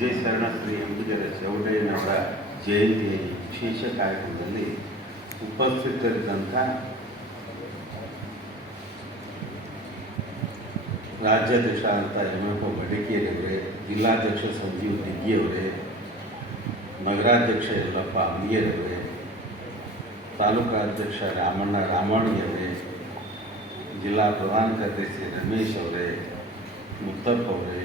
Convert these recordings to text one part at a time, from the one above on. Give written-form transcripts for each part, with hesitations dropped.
ವಿಜಯ ಶರಣ ಶ್ರೀ ಅಂಬಿಗರ ಚೌಡಯ್ಯನವರ ಜಯಂತಿಯ ವಿಶೇಷ ಕಾರ್ಯಕ್ರಮದಲ್ಲಿ ಉಪಸ್ಥಿತರಿದ್ದಂಥ ರಾಜ್ಯಾಧ್ಯಕ್ಷರಾದಂಥ ಎಂ.ಎಫ್. ಮಡಿಕೇರಿಯವರೇ, ಜಿಲ್ಲಾಧ್ಯಕ್ಷ ಸಂಜೀವ್ ದಿಗ್ಗಿಯವರೇ, ನಗರಾಧ್ಯಕ್ಷ ಯಲ್ಲಪ್ಪ ಅಂಬಿಗರವರೇ, ತಾಲೂಕಾ ಅಧ್ಯಕ್ಷ ರಾಮಣ್ಣಯವರೇ, ಜಿಲ್ಲಾ ಪ್ರಧಾನ ಕಾರ್ಯದರ್ಶಿ ರಮೇಶ್ ಅವರೇ, ಮುತ್ತಪ್ಪ ಅವರೇ,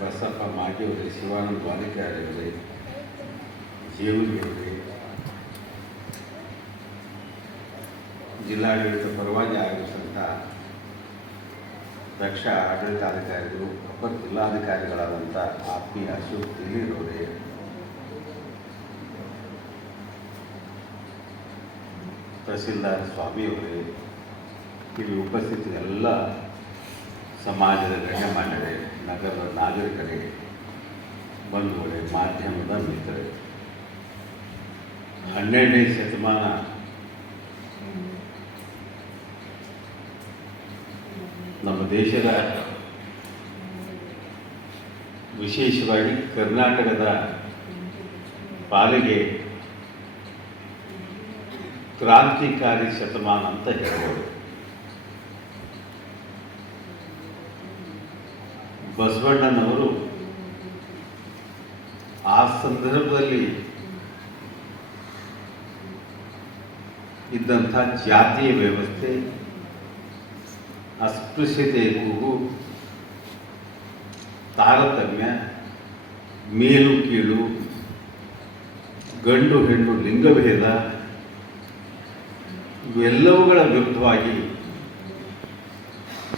ಬಸಪ್ಪ ಮಾಗಿಯವರೇ, ಶಿವಾನಂದ ವಾಲಿಕಾರವರೇ, ಜೇವೂರಿಯವರೇ, ಜಿಲ್ಲಾಡಳಿತ ಪರವಾಗಿ ಆಗಮಿಸಿದಂಥ ದಕ್ಷ ಆಡಳಿತಾಧಿಕಾರಿಗಳು, ಅಪರ ಜಿಲ್ಲಾಧಿಕಾರಿಗಳಾದಂಥ ಆತ್ಮೀಯ ಅಶೋಕ್ ತಿಳೀರವರೇ, ತಹಸೀಲ್ದಾರ್ ಸ್ವಾಮಿಯವರೇ, ಇಲ್ಲಿ ಉಪಸ್ಥಿತ ಎಲ್ಲ ಸಮಾಜದ ಗಣ್ಯಮಾನ್ಯರೇ, ನಗರದ ನಾಗರಿಕರೇ, ಬಂಧುಗಳೇ, ಮಾಧ್ಯಮದ ಮಿತ್ರರೇ, 12ನೇ ಶತಮಾನ ನಮ್ಮ ದೇಶದ ವಿಶೇಷವಾಗಿ ಕರ್ನಾಟಕದ ಪಾಲಿಗೆ ಕ್ರಾಂತಿಕಾರಿ ಶತಮಾನ ಅಂತ ಹೇಳ್ಬೋದು. ಬಸವಣ್ಣನವರು ಆ ಸಂದರ್ಭದಲ್ಲಿ ಇದ್ದಂಥ ಜಾತಿಯ ವ್ಯವಸ್ಥೆ, ಅಸ್ಪೃಶ್ಯತೆ ಕೂಗು, ತಾರತಮ್ಯ, ಮೇಲು ಕೀಳು, ಗಂಡು ಹೆಣ್ಣು ಲಿಂಗಭೇದ ಇವೆಲ್ಲವುಗಳ ವಿರುದ್ಧವಾಗಿ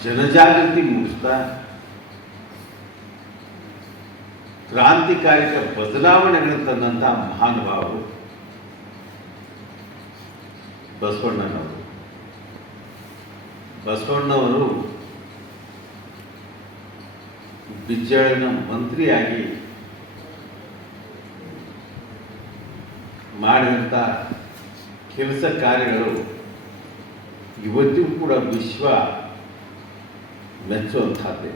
ಜನಜಾಗೃತಿ ಮೂಡಿಸ್ತಾ ಕ್ರಾಂತಿಕಾರಿಕ ಬದಲಾವಣೆಗಳನ್ನು ತಂದಂಥ ಮಹಾನುಭಾವರು ಬಸವಣ್ಣನವರು. ಬಸವಣ್ಣವರು ಬಿಜ್ಜಳನ ಮಂತ್ರಿಯಾಗಿ ಮಾಡಿದಂಥ ಕೆಲಸ ಕಾರ್ಯಗಳು ಇವತ್ತಿಗೂ ಕೂಡ ವಿಶ್ವ ಮೆಚ್ಚುವಂಥದ್ದೇ.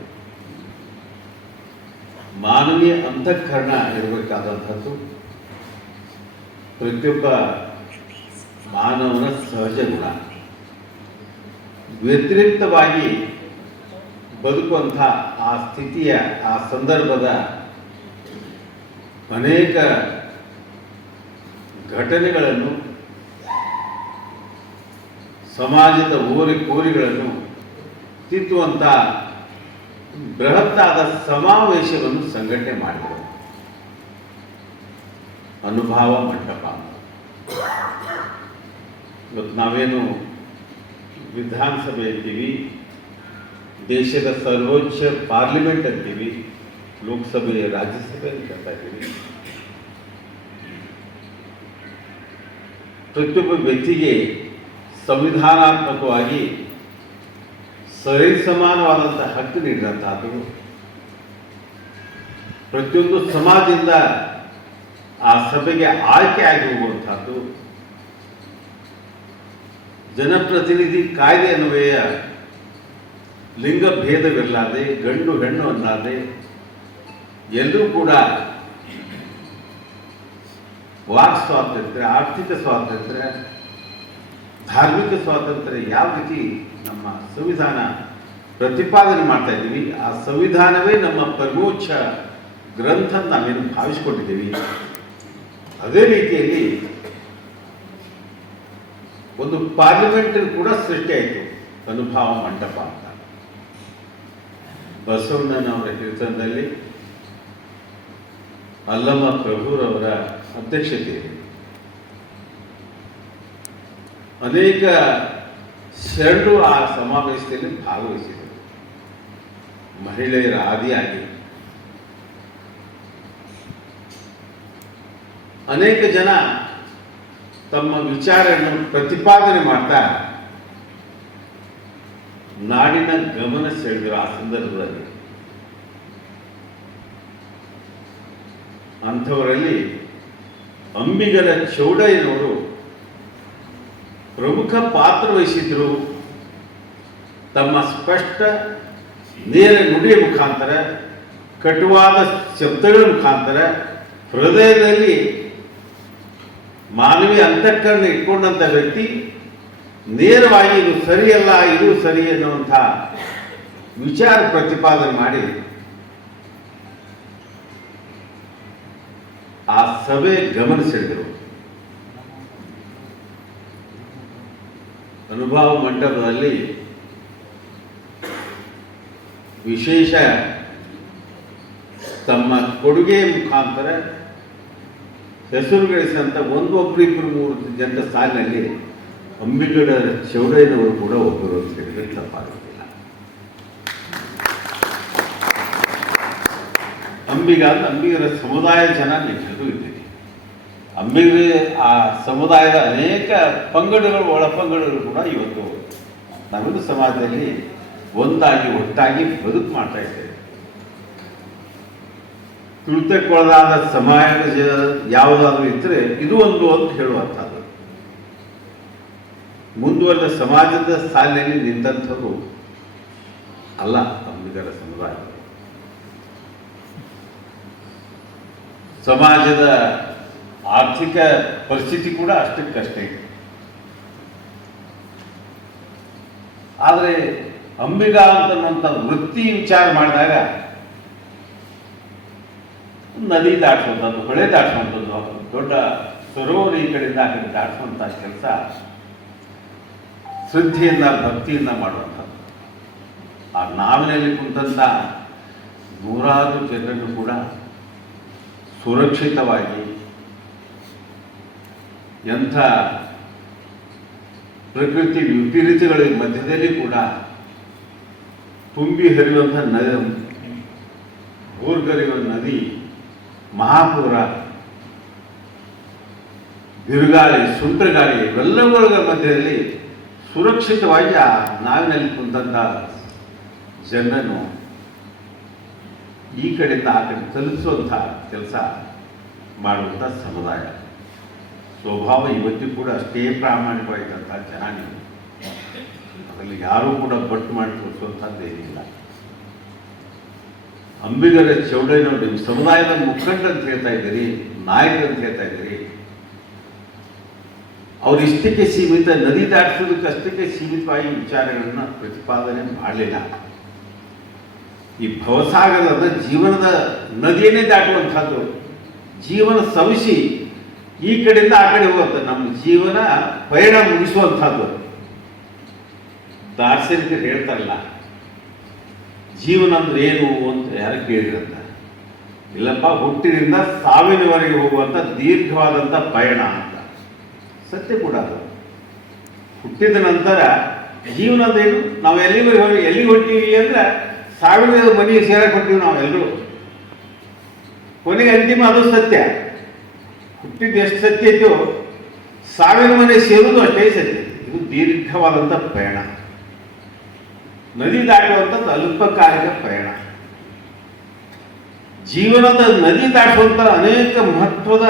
ಮಾನವೀಯ ಅಂತಃಕರಣ ಇರಬೇಕಾದಂಥದ್ದು ಪ್ರತಿಯೊಬ್ಬ ಮಾನವನ ಸಹಜ ಗುಣ. ವ್ಯತಿರಿಕ್ತವಾಗಿ ಬದುಕುವಂಥ ಆ ಸ್ಥಿತಿಯ, ಆ ಸಂದರ್ಭದ ಅನೇಕ ಘಟನೆಗಳನ್ನು, ಸಮಾಜದ ಓರಿಕೋರಿಗಳನ್ನು ತಿದ್ದುವಂಥ ಬೃಹತ್ತಾದ ಸಮಾವೇಶವನ್ನು ಸಂಘಟನೆ ಮಾಡಿದರು. ಅನುಭವ ಮಂಟಪ. ಇವತ್ತು ನಾವೇನು ವಿಧಾನಸಭೆ ಅಂತೀವಿ, ದೇಶದ ಸರ್ವೋಚ್ಚ ಪಾರ್ಲಿಮೆಂಟ್ ಅಂತೀವಿ, ಲೋಕಸಭೆ ರಾಜ್ಯಸಭೆ ಅಂತ ಹೇಳ್ತಾ ಇದ್ದೀವಿ. ಪ್ರತಿಯೊಬ್ಬ ವ್ಯಕ್ತಿಗೆ ಸಂವಿಧಾನಾತ್ಮಕವಾಗಿ ಸರಿ ಸಮಾನವಾದಂಥ ಹಕ್ಕು ನೀಡಿದಂಥದ್ದು. ಪ್ರತಿಯೊಂದು ಸಮಾಜದಿಂದ ಆ ಸಭೆಗೆ ಆಯ್ಕೆ ಆಗಿ ಹೋಗುವಂಥದ್ದು. ಜನಪ್ರತಿನಿಧಿ ಕಾಯ್ದೆ ಅನ್ವಯ ಲಿಂಗ ಭೇದವಿರಲಾದೆ, ಗಂಡು ಹೆಣ್ಣು ಅನ್ನಾದೆ ಎಲ್ಲರೂ ಕೂಡ ವಾಕ್ ಸ್ವಾತಂತ್ರ್ಯ, ಆರ್ಥಿಕ ಸ್ವಾತಂತ್ರ್ಯ, ಧಾರ್ಮಿಕ ಸ್ವಾತಂತ್ರ್ಯ ಯಾವ ರೀತಿ ನಮ್ಮ ಸಂವಿಧಾನ ಪ್ರತಿಪಾದನೆ ಮಾಡ್ತಾ ಇದ್ದೀವಿ, ಆ ಸಂವಿಧಾನವೇ ನಮ್ಮ ಪರಮೋಚ್ಚ ಗ್ರಂಥ ನಾವೇನು ಭಾವಿಸ್ಕೊಂಡಿದ್ದೀವಿ. ಅದೇ ರೀತಿಯಲ್ಲಿ ಒಂದು ಪಾರ್ಲಿಮೆಂಟ್ ಕೂಡ ಸೃಷ್ಟಿಯಾಯಿತು, ಅನುಭವ ಮಂಟಪ ಅಂತ. ಬಸವಣ್ಣನವರ ಕೀರ್ತನದಲ್ಲಿ ಅಲ್ಲಮ ಪ್ರಭುರವರ ಅಧ್ಯಕ್ಷತೆಯಲ್ಲಿ ಅನೇಕ ಶರಣರು ಆ ಸಮಾವೇಶದಲ್ಲಿ ಭಾಗವಹಿಸಿದರು. ಮಹಿಳೆಯರ ಆದಿಯಾಗಿ ಅನೇಕ ಜನ ತಮ್ಮ ವಿಚಾರವನ್ನು ಪ್ರತಿಪಾದನೆ ಮಾಡ್ತಾ ನಾಡಿನ ಗಮನ ಸೆಳೆದರು. ಆ ಸಂದರ್ಭದಲ್ಲಿ ಅಂಥವರಲ್ಲಿ ಅಂಬಿಗರ ಚೌಡಯ್ಯನವರು ಪ್ರಮುಖ ಪಾತ್ರ ವಹಿಸಿದ್ರು. ತಮ್ಮ ಸ್ಪಷ್ಟ ನೇರ ನುಡಿಯ ಮುಖಾಂತರ ಕಟುವಾದ ಶಬ್ದಗಳ ಮುಖಾಂತರ ಹೃದಯದಲ್ಲಿ ಮಾನವೀಯ ಅಂತಃಕರಣ ಇಟ್ಕೊಂಡಂಥ ವ್ಯಕ್ತಿ ನೇರವಾಗಿ ಇದು ಸರಿಯಲ್ಲ ಇದು ಸರಿ ಎನ್ನುವಂಥ ವಿಚಾರ ಪ್ರತಿಪಾದನೆ ಮಾಡಿ ಆ ಸಭೆ ಗಮನ ಸೆಳೆದರು. ಅನುಭವ ಮಂಟಪದಲ್ಲಿ ವಿಶೇಷ ತಮ್ಮ ಕೊಡುಗೆ ಮುಖಾಂತರ ಹೆಸರು ಗಳಿಸಿದಂಥ ಒಬ್ಬರಿಬ್ಬರು 3 ಜನರ ಸಾಲಿನಲ್ಲಿ ಅಂಬಿಗರ ಚೌಡಯ್ಯನವರು ಕೂಡ ಒಬ್ಬರು ಅಂತ ಹೇಳಿದ್ರೆ ತಪ್ಪಾಗುತ್ತಿಲ್ಲ. ಅಂಬಿಗರ ಸಮುದಾಯದ ಜನ ನಿಜಕ್ಕೂ ಇದ್ದೀರಿ. ಅಂಬಿಗರ ಆ ಸಮುದಾಯದ ಅನೇಕ ಪಂಗಡಗಳು ಒಳಪಂಗಡಗಳು ಕೂಡ ಇವತ್ತು ನಮ್ಮದು ಸಮಾಜದಲ್ಲಿ ಒಂದಾಗಿ ಒಟ್ಟಾಗಿ ಬದುಕು ಮಾಡ್ತಾ ಇದ್ದೇವೆ. ತುಳಿತಕ್ಕೊಳಗಾದ ಸಮಾಜ ಯಾವುದಾದ್ರೂ ಇದ್ದರೆ ಇದು ಒಂದು ಅಂತ ಹೇಳುವಂಥದ್ದು. ಮುಂದುವರೆದ ಸಮಾಜದ ಸಾಲಿನಲ್ಲಿ ನಿಂತಂಥದ್ದು ಅಲ್ಲ ಅಂಬಿಗರ ಸಮುದಾಯ. ಸಮಾಜದ ಆರ್ಥಿಕ ಪರಿಸ್ಥಿತಿ ಕೂಡ ಅಷ್ಟಕ್ಕಷ್ಟೇ ಇದೆ. ಆದರೆ ಅಂಬಿಗ ಅಂತನ್ನುವಂಥ ವೃತ್ತಿ ವಿಚಾರ ಮಾಡಿದಾಗ ನದಿ ದಾಟಿಸುವಂಥದ್ದು, ಹೊಳೆ ದಾಟಿಸುವಂಥದ್ದು, ದೊಡ್ಡ ಸರೋವರ ಈ ಕಡೆಯಿಂದ ಆ ಕಡೆ ದಾಟಿಸುವಂಥ ಕೆಲಸ ಶ್ರದ್ಧೆಯಿಂದ ಭಕ್ತಿಯಿಂದ ಮಾಡುವಂಥದ್ದು. ಆ ನಾವಿನಲ್ಲಿ ಕುಂತಂಥ ನೂರಾರು ಜನರನ್ನು ಕೂಡ ಸುರಕ್ಷಿತವಾಗಿ ಎಂಥ ಪ್ರಕೃತಿ ವಿಪರೀತಗಳ ಮಧ್ಯದಲ್ಲಿ ಕೂಡ ತುಂಬಿ ಹರಿಯುವಂಥ ಭೂರ್ಗರಿಯುವ ನದಿ, ಮಹಾಪೂರ, ಬಿರುಗಾಳಿ, ಸುಂಟರಗಾಳಿ ಇವೆಲ್ಲವುಗಳ ಮಧ್ಯದಲ್ಲಿ ಸುರಕ್ಷಿತವಾಗಿ ಆ ನಾವಿನಲ್ಲಿ ಕುಂತಂಥ ಜನರನ್ನು ಈ ಕಡೆಯಿಂದ ಆ ಕಡೆ ತಲುಪಿಸುವಂಥ ಕೆಲಸ ಮಾಡುವಂಥ ಸಮುದಾಯ. ಸ್ವಭಾವ ಇವತ್ತಿಗೂ ಕೂಡ ಅಷ್ಟೇ ಪ್ರಾಮಾಣಿಕವಾಗಿದ್ದಂಥ ಜನ ನೀವು. ಅದರಲ್ಲಿ ಯಾರೂ ಕೂಡ ಬಟ್ಟು ಮಾಡಿ ತೋರಿಸುವಂಥದ್ದೇನಿಲ್ಲ. ಅಂಬಿಗರ ಚೌಡಯ್ಯನವರು ನಿಮ್ಮ ಸಮುದಾಯದ ಮುಖಂಡ ಅಂತ ಹೇಳ್ತಾ ಇದ್ದೀರಿ, ನಾಯಕ ಅಂತ ಹೇಳ್ತಾ ಇದ್ದೀರಿ. ಅವ್ರು ಇಷ್ಟಕ್ಕೆ ಸೀಮಿತ, ನದಿ ದಾಟಿಸೋದಕ್ಕೆ ಅಷ್ಟಕ್ಕೆ ಸೀಮಿತವಾಗಿ ವಿಚಾರಗಳನ್ನು ಪ್ರತಿಪಾದನೆ ಮಾಡಲಿಲ್ಲ. ಈ ಭವಸಾಗರದ ಜೀವನದ ನದಿಯನ್ನೇ ದಾಟುವಂಥದ್ದು, ಜೀವನ ಸವಿಸಿ ಈ ಕಡೆಯಿಂದ ಆ ಕಡೆ ಹೋಗುತ್ತೆ, ನಮ್ಮ ಜೀವನ ಪಯಣ ಮುಗಿಸುವಂಥದ್ದು. ದಾರ್ಶನಿಕರು ಹೇಳ್ತಾರಲ್ಲ, ಜೀವನ ಅಂದ್ರೆ ಏನು ಅಂತ ಯಾರು ಕೇಳಿರಂತ. ಇಲ್ಲಪ್ಪ, ಹುಟ್ಟಿನಿಂದ ಸಾವಿನವರೆಗೆ ಹೋಗುವಂಥ ದೀರ್ಘವಾದಂಥ ಪಯಣ ಅಂತ. ಸತ್ಯ ಕೂಡ ಅದು. ಹುಟ್ಟಿದ ನಂತರ ಜೀವನ ಅಂದ್ರೇನು? ನಾವು ಎಲ್ಲಿ ಹೊಂಟೀವಿ ಅಂದ್ರೆ ಸಾವಿನ ಮನೆಗೆ ಸೇರಕ್ಕೆ ಹೊಂಟೀವಿ ನಾವೆಲ್ಲರೂ. ಕೊನೆಗೆ ಅಂತಿಮ ಅದು ಸತ್ಯ. ಹುಟ್ಟಿದ್ದು ಎಷ್ಟು ಸತ್ಯ ಐತೋ ಸಾವಿನ ಮನೆ ಸೇರುವುದು ಅಷ್ಟೇ ಸತ್ಯ. ಇದು ದೀರ್ಘವಾದಂಥ ಪಯಣ. ನದಿ ದಾಟುವಂಥದ್ದು ಅಲ್ಪಕಾಲಿಕ ಪಯಣ. ಜೀವನದ ನದಿ ದಾಟುವಂಥ ಅನೇಕ ಮಹತ್ವದ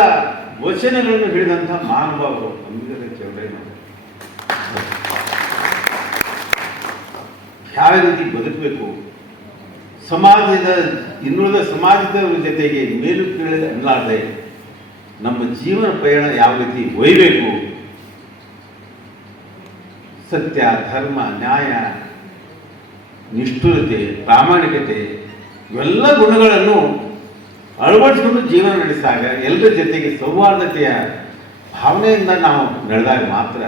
ವಚನಗಳನ್ನು ಹೇಳಿದಂಥ ಮಹಾನುಭಾವರು ಅಂಬಿಗರ ಚೌಡಯ್ಯನವರು. ಯಾವ ರೀತಿ ಬದುಕಬೇಕು, ಸಮಾಜದ ಇನ್ನುಳಿದ ಸಮಾಜದ ಜೊತೆಗೆ ಮೇಲು ಕೀಳು ಅನ್ನಲಾರದೆ ನಮ್ಮ ಜೀವನ ಪಯಣ ಯಾವ ರೀತಿ ಒಯ್ಯಬೇಕು, ಸತ್ಯ, ಧರ್ಮ, ನ್ಯಾಯ, ನಿಷ್ಠುರತೆ, ಪ್ರಾಮಾಣಿಕತೆ ಇವೆಲ್ಲ ಗುಣಗಳನ್ನು ಅಳವಡಿಸಿಕೊಂಡು ಜೀವನ ನಡೆಸಿದಾಗ, ಎಲ್ಲರ ಜೊತೆಗೆ ಸೌಹಾರ್ದತೆಯ ಭಾವನೆಯಿಂದ ನಾವು ನಡೆದಾಗ ಮಾತ್ರ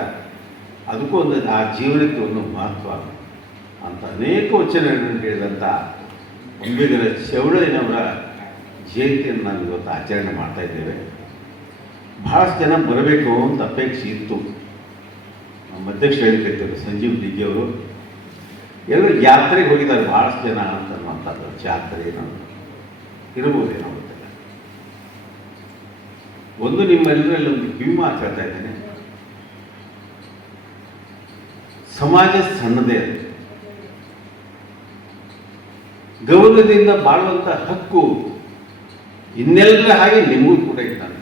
ಅದಕ್ಕೂ ಒಂದು ಆ ಜೀವನಕ್ಕೆ ಒಂದು ಮಹತ್ವ ಅಂತ ಅನೇಕ ವಚನಗಳನ್ನು ಹೇಳಿದಂಥ ಅಂಬಿಗರ ಚೌಡಯ್ಯನವರ ಜಯಂತಿಯನ್ನು ನಾವು ಇವತ್ತು ಆಚರಣೆ ಮಾಡ್ತಾ ಇದ್ದೇವೆ. ಬಹಳಷ್ಟು ಜನ ಬರಬೇಕು ಅಂತ ಅಪೇಕ್ಷೆ ಇತ್ತು. ನಮ್ಮ ಅಧ್ಯಕ್ಷ ಹೇಳಿದ್ರು ಸಂಜೀವ್ ಡಿಗ್ಗಿ ಅವರು, ಎಲ್ಲರೂ ಯಾತ್ರೆಗೆ ಹೋಗಿದ್ದಾರೆ ಬಹಳಷ್ಟು ಜನ ಅಂತನ್ನುವಂಥದ್ದು. ಜಾತ್ರೆ ಇರ್ಬೋದೇನೋ ಗೊತ್ತಿಲ್ಲ. ಒಂದು ನಿಮ್ಮೆಲ್ಲರಲ್ಲಿ ಒಂದು ಕಿವಿ ಮಾತು ಹೇಳ್ತಾ ಇದ್ದೇನೆ, ಸಮಾಜ ಸಣ್ಣದೇ ಅದು. ಗೌರವದಿಂದ ಬಾಳುವಂಥ ಹಕ್ಕು ಇನ್ನೆಲ್ಲರ ಹಾಗೆ ನಿಮಗೂ ಕೂಡ ಇದ್ದಂತೆ.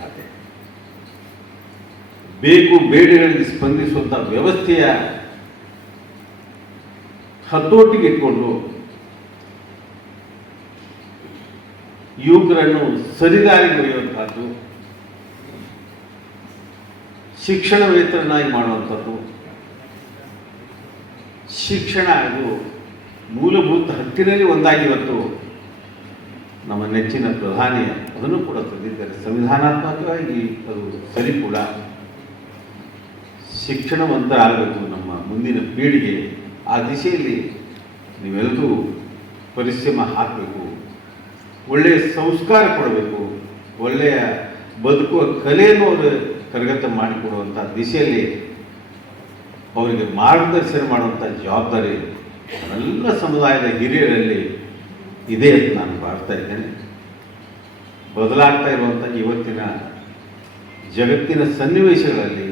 ಬೇಕು ಬೇಡಿಗಳಿಗೆ ಸ್ಪಂದಿಸುವಂಥ ವ್ಯವಸ್ಥೆಯ ಹತೋಟಿಗೆ ಇಟ್ಕೊಂಡು ಯುವಕರನ್ನು ಸರಿದಾರಿಗೆ ಒಯ್ಯುವಂಥದ್ದು, ಶಿಕ್ಷಣವೇತರನಾಗಿ ಮಾಡುವಂಥದ್ದು. ಶಿಕ್ಷಣ ಇದು ಮೂಲಭೂತ ಹಕ್ಕಿನಲ್ಲಿ ಒಂದಾಗಿ ಇವತ್ತು ನಮ್ಮ ನೆಚ್ಚಿನ ಪ್ರಧಾನಿ ಅದನ್ನು ಕೂಡ ತಂದಿದ್ದಾರೆ. ಸಂವಿಧಾನಾತ್ಮಕವಾಗಿ ಅದು ಸರಿ ಕೂಡ. ಶಿಕ್ಷಣವಂತರಾಗಬೇಕು ನಮ್ಮ ಮುಂದಿನ ಪೀಳಿಗೆ. ಆ ದಿಶೆಯಲ್ಲಿ ನೀವೆಲ್ಲರೂ ಪರಿಶ್ರಮ ಹಾಕಬೇಕು, ಒಳ್ಳೆಯ ಸಂಸ್ಕಾರ ಕೊಡಬೇಕು, ಒಳ್ಳೆಯ ಬದುಕುವ ಕಲೆಯನ್ನು ಅವರು ಕರಗತ ಮಾಡಿಕೊಡುವಂಥ ದಿಶೆಯಲ್ಲಿ ಅವರಿಗೆ ಮಾರ್ಗದರ್ಶನ ಮಾಡುವಂಥ ಜವಾಬ್ದಾರಿ ಎಲ್ಲ ಸಮುದಾಯದ ಹಿರಿಯರಲ್ಲಿ ಇದೆ ಅಂತ ನಾನು ಭಾವಿಸ್ತಾ ಇದ್ದೇನೆ. ಬದಲಾಗ್ತಾ ಇರುವಂಥ ಇವತ್ತಿನ ಜಗತ್ತಿನ ಸನ್ನಿವೇಶಗಳಲ್ಲಿ,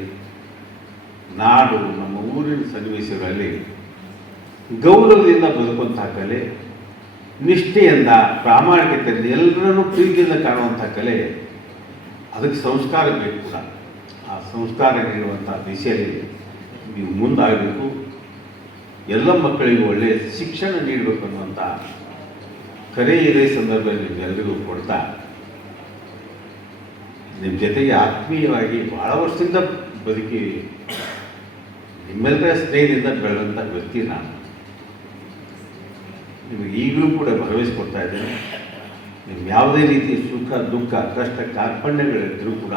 ನಾಡು ನಮ್ಮ ಊರಿನ ಸನ್ನಿವೇಶಗಳಲ್ಲಿ ಗೌರವದಿಂದ ಬದುಕುವಂಥ ಕಲೆ, ನಿಷ್ಠೆಯಿಂದ, ಪ್ರಾಮಾಣಿಕತೆಯಿಂದ, ಎಲ್ಲರನ್ನೂ ಪ್ರೀತಿಯಿಂದ ಕಾಣುವಂಥ ಕಲೆ, ಅದಕ್ಕೆ ಸಂಸ್ಕಾರ ಬೇಕು ಕೂಡ. ಆ ಸಂಸ್ಕಾರ ನೀಡುವಂಥ ದಿಶೆಯಲ್ಲಿ ನೀವು ಮುಂದಾಗಬೇಕು. ಎಲ್ಲ ಮಕ್ಕಳಿಗೂ ಒಳ್ಳೆಯ ಶಿಕ್ಷಣ ನೀಡಬೇಕು ಅನ್ನುವಂಥ ಕರೆ ಇದೇ ಸಂದರ್ಭದಲ್ಲಿ ನಿಮ್ಮೆಲ್ಲರಿಗೂ ಕೊಡ್ತಾ, ನಿಮ್ಮ ಜೊತೆಗೆ ಆತ್ಮೀಯವಾಗಿ ಬಹಳ ವರ್ಷದಿಂದ ಬದುಕಿ ನಿಮ್ಮೆಲ್ಲರ ಸ್ನೇಹದಿಂದ ಬೆಳೆದಂಥ ವ್ಯಕ್ತಿ ನಾನು. ನಿಮಗೆ ಈಗಲೂ ಕೂಡ ಭರವಸೆ ಕೊಡ್ತಾ ಇದ್ದೇನೆ. ನಿಮ್ಗೆ ಯಾವುದೇ ರೀತಿಯ ಸುಖ, ದುಃಖ, ಕಷ್ಟ, ಕಾರ್ಪಣ್ಯಗಳಿದ್ದರೂ ಕೂಡ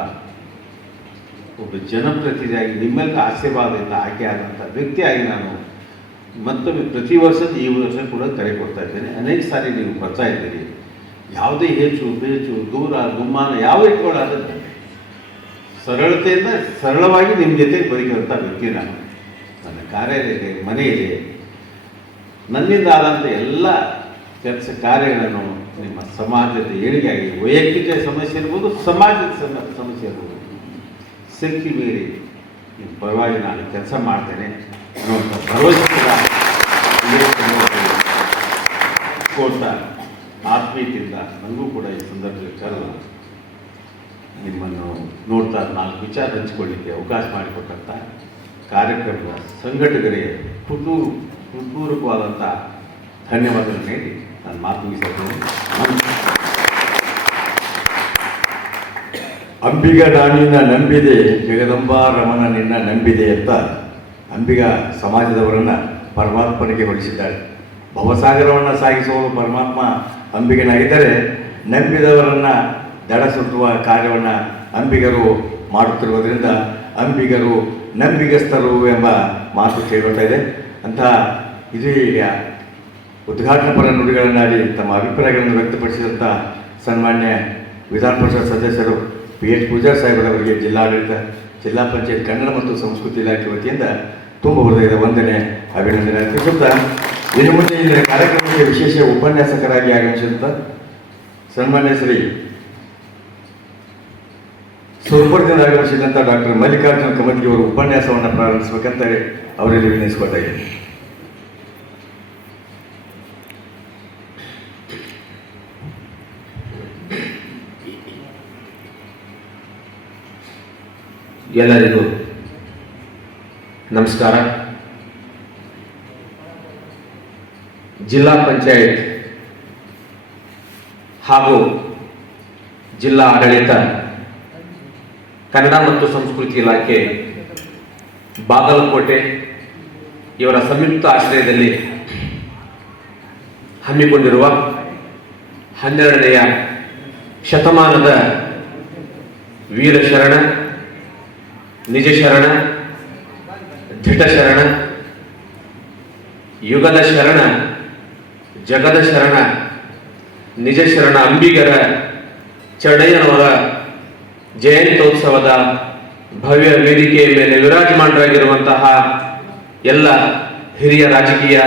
ಒಬ್ಬ ಜನಪ್ರತಿನಿಧಿಯಾಗಿ ನಿಮ್ಮೆಲ್ಲರ ಆಶೀರ್ವಾದದಿಂದ ಆಯ್ಕೆಯಾದಂಥ ವ್ಯಕ್ತಿಯಾಗಿ ನಾನು ಮತ್ತೊಮ್ಮೆ ಪ್ರತಿ ವರ್ಷದ ಈ ವರ್ಷ ಕೂಡ ಕರೆ ಕೊಡ್ತಾ ಇದ್ದೇನೆ. ಅನೇಕ ಸಾರಿ ನೀವು ಬರ್ತಾ ಇದ್ದೀರಿ. ಯಾವುದೇ ಹೆಚ್ಚು ಬೇಚು, ದೂರ ಗುಮ್ಮಾನ ಯಾವ ಇಟ್ಕೊಳ್ಳೋದು ಸರಳತೆಯಿಂದ ಸರಳವಾಗಿ ನಿಮ್ಮ ಜೊತೆ ಬದುಕಿರುವಂಥ ವ್ಯಕ್ತಿ ನಾನು. ನನ್ನ ಕಾರ್ಯಾಲಯ, ಮನೆಯಲ್ಲಿ ನನ್ನಿಂದ ಆದಂಥ ಎಲ್ಲ ಕೆಲಸ ಕಾರ್ಯಗಳನ್ನು ನಿಮ್ಮ ಸಮಾಜದ ಏಳಿಗೆಯಾಗಿ, ವೈಯಕ್ತಿಕ ಸಮಸ್ಯೆ ಇರ್ಬೋದು, ಸಮಾಜದ ಸಮಸ್ಯೆ ಇರ್ಬೋದು, ಶಕ್ತಿ ಮೀರಿ ನಿಮ್ಮ ಪರವಾಗಿ ನಾನು ಕೆಲಸ ಮಾಡ್ತೇನೆ ಅನ್ನುವಂಥ ಭರವಸೆ ಕೂಡ ಕೊಡ್ತಾ, ಆತ್ಮೀಯತೆಯಿಂದ ನನಗೂ ಕೂಡ ಈ ಸಂದರ್ಭದಲ್ಲಿ ಕರೆದು ನಿಮ್ಮನ್ನು ನೋಡ್ತಾ 4 ವಿಚಾರ ಹಂಚಿಕೊಳ್ಳಿಕ್ಕೆ ಅವಕಾಶ ಮಾಡಿಕೊಟ್ಟಂಥ ಕಾರ್ಯಕ್ರಮದ ಸಂಘಟಕರಿಗೆ ಹೃತ್ಪೂರ್ವಕವಾದಂಥ ಧನ್ಯವಾದಗಳನ್ನು ನೀಡಿ ನಾನು ಮಾತು ಮುಗಿಸುತ್ತೇನೆ. ಅಂಬಿಗ ನಾನಿನ್ನ ನಂಬಿದೆ, ಜಗದಂಬಾ ರಮಣ ನಿನ್ನ ನಂಬಿದೆ ಅಂತ ಅಂಬಿಗ ಸಮಾಜದವರನ್ನು ಪರಮಾತ್ಮನಿಗೆ ಹೋಲಿಸಿದ್ದಾರೆ. ಭವಸಾಗರವನ್ನು ಸಾಗಿಸುವ ಪರಮಾತ್ಮ ಅಂಬಿಗನಾಗಿದ್ದರೆ, ನಂಬಿದವರನ್ನು ದಡ ಸುತ್ತುವ ಕಾರ್ಯವನ್ನು ಅಂಬಿಗರು ಮಾಡುತ್ತಿರುವುದರಿಂದ ಅಂಬಿಗರು ನಂಬಿಗಸ್ತರು ಎಂಬ ಮಾತು ಕೇಳ್ತಾ ಇದೆ. ಅಂತಹ ಇದು ಈಗ ಉದ್ಘಾಟನಾ ಪರ ನುಡಿಗಳನ್ನಾಡಿ ತಮ್ಮ ಅಭಿಪ್ರಾಯಗಳನ್ನು ವ್ಯಕ್ತಪಡಿಸಿದಂಥ ಸನ್ಮಾನ್ಯ ವಿಧಾನ ಪರಿಷತ್ ಸದಸ್ಯರು PH ಪೂಜಾರ್ ಸಾಹೇಬರವರಿಗೆ ಜಿಲ್ಲಾಡಳಿತ, ಜಿಲ್ಲಾ ಪಂಚಾಯತ್ ಕನ್ನಡ ಮತ್ತು ಸಂಸ್ಕೃತಿ ಇಲಾಖೆ ವತಿಯಿಂದ ತುಂಬ ಹೃದಯದ ವಂದನೆ, ಅಭಿನಂದನೆ ಅರ್ಪಿಸುತ್ತಾ, ಇನ್ನು ಮುಂದೆ ಇಂದಿನ ಕಾರ್ಯಕ್ರಮಕ್ಕೆ ವಿಶೇಷ ಉಪನ್ಯಾಸಕರಾಗಿ ಆಗಮಿಸಿದಂಥ ಸನ್ಮಾನ್ಯ ಶ್ರೀ ಸುರ್ಪುರದಿಂದ ಆಗಮಿಸಿದಂಥ ಡಾಕ್ಟರ್ ಮಲ್ಲಿಕಾರ್ಜುನ ಕಮತ್ಗಿ ಅವರು ಉಪನ್ಯಾಸವನ್ನು ಪ್ರಾರಂಭಿಸಬೇಕಂತ ಅವರಲ್ಲಿ ವಿನಯಿಸಿಕೊಟ್ಟಿದ್ದೀನಿ. ಎಲ್ಲರಿಗೂ ನಮಸ್ಕಾರ. ಜಿಲ್ಲಾ ಪಂಚಾಯತ್ ಹಾಗೂ ಜಿಲ್ಲಾ ಆಡಳಿತ, ಕನ್ನಡ ಮತ್ತು ಸಂಸ್ಕೃತಿ ಇಲಾಖೆ ಬಾಗಲಕೋಟೆ ಇವರ ಸಂಯುಕ್ತ ಆಶ್ರಯದಲ್ಲಿ ಹಮ್ಮಿಕೊಂಡಿರುವ 12ನೆಯ ಶತಮಾನದ ವೀರಶರಣ, ನಿಜ ಶರಣ, ಧಿಟ ಶರಣ, ಯುಗದ ಶರಣ, ಜಗದ ಶರಣ, ನಿಜ ಶರಣ ಅಂಬಿಗರ ಚಡಯ್ಯನವರ ಜಯಂತ್ಯೋತ್ಸವದ ಭವ್ಯ ವೇದಿಕೆಯ ಮೇಲೆ ವಿರಾಜಮಾನರಾಗಿರುವಂತಹ ಎಲ್ಲ ಹಿರಿಯ ರಾಜಕೀಯ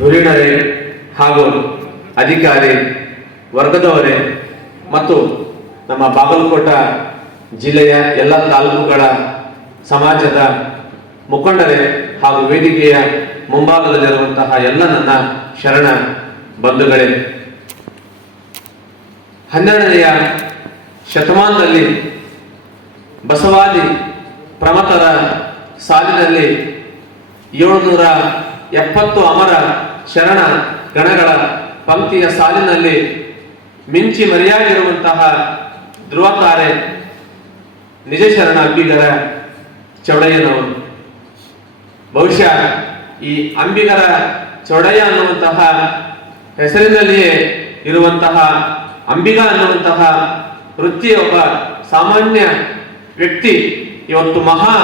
ಧುರೀಣರೇ ಹಾಗೂ ಅಧಿಕಾರಿ ವರ್ಗದವರೇ ಮತ್ತು ನಮ್ಮ ಬಾಗಲಕೋಟ ಜಿಲ್ಲೆಯ ಎಲ್ಲ ತಾಲೂಕುಗಳ ಸಮಾಜದ ಮುಖಂಡರೇ ಹಾಗೂ ವೇದಿಕೆಯ ಮುಂಭಾಗದಲ್ಲಿರುವಂತಹ ಎಲ್ಲ ನನ್ನ ಶರಣ ಬಂಧುಗಳೇ, 12ನೆಯ ಶತಮಾನದಲ್ಲಿ ಬಸವಾದಿ ಪ್ರಮಥರ ಸಾಲಿನಲ್ಲಿ 770 ಅಮರ ಶರಣ ಗಣಗಳ ಪಂಕ್ತಿಯ ಸಾಲಿನಲ್ಲಿ ಮಿಂಚಿ ಮರೆಯಾಗಿರುವಂತಹ ಧ್ರುವತಾರೆ ನಿಜ ಶರಣ ಅಂಬಿಗರ ಚೌಡಯ್ಯನವರು. ಬಹುಶಃ ಈ ಅಂಬಿಗರ ಚೌಡಯ್ಯ ಅನ್ನುವಂತಹ ಹೆಸರಿನಲ್ಲಿಯೇ ಇರುವಂತಹ ಅಂಬಿಗ ಅನ್ನುವಂತಹ ವೃತ್ತಿಯ ಒಬ್ಬ ಸಾಮಾನ್ಯ ವ್ಯಕ್ತಿ ಇವತ್ತು ಮಹಾ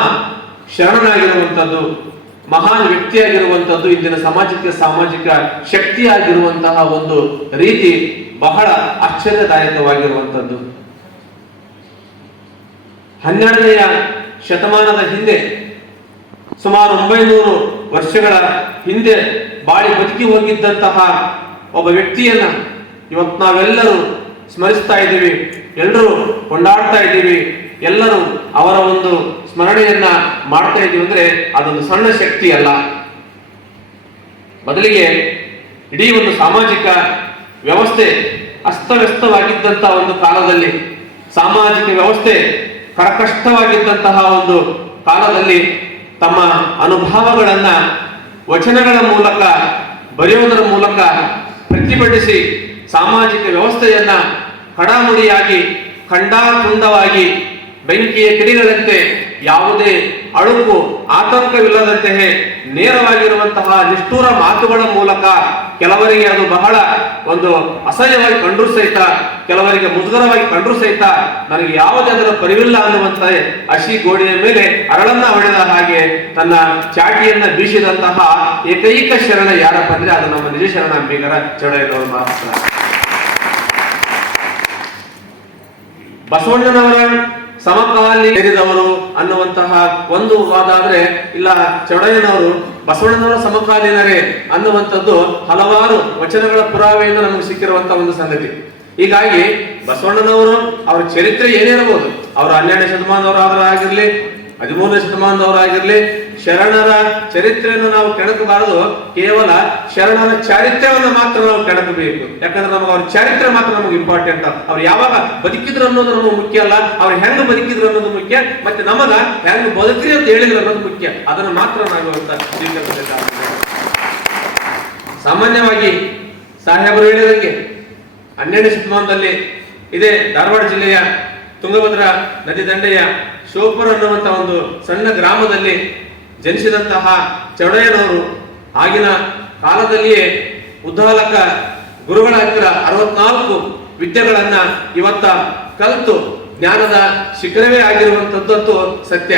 ಶರಣನಾಗಿರುವಂಥದ್ದು, ಮಹಾನ್ ವ್ಯಕ್ತಿಯಾಗಿರುವಂಥದ್ದು, ಇಂದಿನ ಸಮಾಜಕ್ಕೆ ಸಾಮಾಜಿಕ ಶಕ್ತಿಯಾಗಿರುವಂತಹ ಒಂದು ರೀತಿ ಬಹಳ ಆಶ್ಚರ್ಯದಾಯಕವಾಗಿರುವಂಥದ್ದು. 12ನೆಯ ಶತಮಾನದ ಹಿಂದೆ, ಸುಮಾರು 900 ವರ್ಷಗಳ ಹಿಂದೆ ಬಾಳಿ ಬದುಕಿ ಹೋಗಿದ್ದಂತಹ ಒಬ್ಬ ವ್ಯಕ್ತಿಯನ್ನ ಇವತ್ತು ನಾವೆಲ್ಲರೂ ಸ್ಮರಿಸ್ತಾ ಇದ್ದೀವಿ, ಎಲ್ಲರೂ ಕೊಂಡಾಡ್ತಾ ಇದ್ದೀವಿ, ಎಲ್ಲರೂ ಅವರ ಒಂದು ಸ್ಮರಣೆಯನ್ನ ಮಾಡ್ತಾ ಇದ್ದೀವಿ ಅಂದ್ರೆ ಅದೊಂದು ಸಣ್ಣ ಶಕ್ತಿ ಅಲ್ಲ. ಬದಲಿಗೆ ಇಡೀ ಒಂದು ಸಾಮಾಜಿಕ ವ್ಯವಸ್ಥೆ ಅಸ್ತವ್ಯಸ್ತವಾಗಿದ್ದಂತಹ ಒಂದು ಕಾಲದಲ್ಲಿ, ಸಾಮಾಜಿಕ ವ್ಯವಸ್ಥೆ ಕಷ್ಟವಾಗಿದ್ದಂತಹ ಒಂದು ಕಾಲದಲ್ಲಿ ತಮ್ಮ ಅನುಭವಗಳನ್ನ ವಚನಗಳ ಮೂಲಕ ಬರೆಯುವುದರ ಮೂಲಕ ಪ್ರತಿಭಟಿಸಿ ಸಾಮಾಜಿಕ ವ್ಯವಸ್ಥೆಯನ್ನ ಕಡಾಮುಡಿಯಾಗಿ ಖಂಡಾಖಂಡವಾಗಿ ಬೆಂಕಿಯ ಕಿಡಿಗಳಂತೆ ಯಾವುದೇ ಅಳುಕು ಆತಂಕವಿಲ್ಲದಂತೆಯೇ ನೇರವಾಗಿರುವಂತಹ ನಿಷ್ಠೂರ ಮಾತುಗಳ ಮೂಲಕ ಕೆಲವರಿಗೆ ಅದು ಬಹಳ ಒಂದು ಅಸಹ್ಯವಾಗಿ ಕಂಡ್ರೂ ಸಹಿತ, ಕೆಲವರಿಗೆ ಮುಜುಗರವಾಗಿ ಕಂಡ್ರೂ ಸಹಿತ ನನಗೆ ಯಾವುದೇ ಅದರ ಪರಿವಿಲ್ಲ ಅನ್ನುವಂತೆ ಹಸಿ ಗೋಡೆಯ ಮೇಲೆ ಅರಳನ್ನ ಹೊಡೆದ ಹಾಗೆ ತನ್ನ ಚಾಟಿಯನ್ನ ಬೀಸಿದಂತಹ ಏಕೈಕ ಶರಣ ಯಾರಪ್ಪ ಅಂದ್ರೆ ಅದು ನಮ್ಮ ನಿಜ ಶರಣ ಅಂಬಿಗರ ಚೌಡಯ್ಯನವರು ಮಾತ್ರ. ಬಸವಣ್ಣನವರ ಸಮಕಾಲಿ ಸೇರಿದವರು ಅನ್ನುವಂತಹ ಒಂದು ವಾದ ಆದ್ರೆ, ಇಲ್ಲ ಚೌಡಯ್ಯನವರು ಬಸವಣ್ಣನವರ ಸಮಕಾಲೀನರೇ ಅನ್ನುವಂಥದ್ದು ಹಲವಾರು ವಚನಗಳ ಪುರಾವೆಯಿಂದ ನಮಗೆ ಸಿಕ್ಕಿರುವಂತಹ ಒಂದು ಸಂಗತಿ. ಹೀಗಾಗಿ ಬಸವಣ್ಣನವರು ಅವರ ಚರಿತ್ರೆ ಏನಿರಬಹುದು, ಅವರು 12ನೇ ಶತಮಾನದವರಾಗಿರ್ಲಿ 13ನೇ ಶತಮಾನದವರಾಗಿರ್ಲಿ, ಶರಣರ ಚರಿತ್ರೆಯನ್ನು ನಾವು ಕೆಣಕಬಾರದು, ಕೇವಲ ಶರಣರ ಚಾರಿತ್ರ್ಯವನ್ನು ಮಾತ್ರ ನಾವು ಕೆಣಕಬೇಕು. ಯಾಕಂದ್ರೆ ನಮಗೆ ಅವ್ರ ಚಾರಿತ್ರ್ಯ ಮಾತ್ರ ನಮಗೆ ಇಂಪಾರ್ಟೆಂಟ್. ಅವ್ರು ಯಾವಾಗ ಬದುಕಿದ್ರು ಅನ್ನೋದು ನಮಗೆ ಮುಖ್ಯ ಅಲ್ಲ, ಅವ್ರು ಹೆಂಗ್ ಬದುಕಿದ್ರು ಅನ್ನೋದು ಮುಖ್ಯ, ಮತ್ತೆ ನಮಗ ಹೆಂಗ್ ಬದುಕ್ರಿ ಅಂತ ಹೇಳಿದ್ರು ಅನ್ನೋದು ಮುಖ್ಯ. ಅದನ್ನು ಮಾತ್ರ ನಾವು ಸ್ವೀಕರಿಸಬೇಕಾಗುತ್ತೆ. ಸಾಮಾನ್ಯವಾಗಿ ಸಾಹೇಬರು ಹೇಳಿದಂಗೆ 12ನೇ ಶತಮಾನದಲ್ಲಿ ಇದೇ ಧಾರವಾಡ ಜಿಲ್ಲೆಯ ತುಂಗಭದ್ರಾ ನದಿ ದಂಡೆಯ ಶೋಪುರ ಅನ್ನುವಂತಹ ಒಂದು ಸಣ್ಣ ಗ್ರಾಮದಲ್ಲಿ ಜನಿಸಿದಂತಹ ಚೌಡಯ್ಯನವರು ಆಗಿನ ಕಾಲದಲ್ಲಿಯೇ ಉದ್ದಾಲಕ ಗುರುಗಳ ಹತ್ತಿರ 64 ವಿದ್ಯೆಗಳನ್ನ ಇವತ್ತ ಕಲಿತು ಜ್ಞಾನದ ಶಿಖರವೇ ಆಗಿರುವಂತದ್ದು ಸತ್ಯ.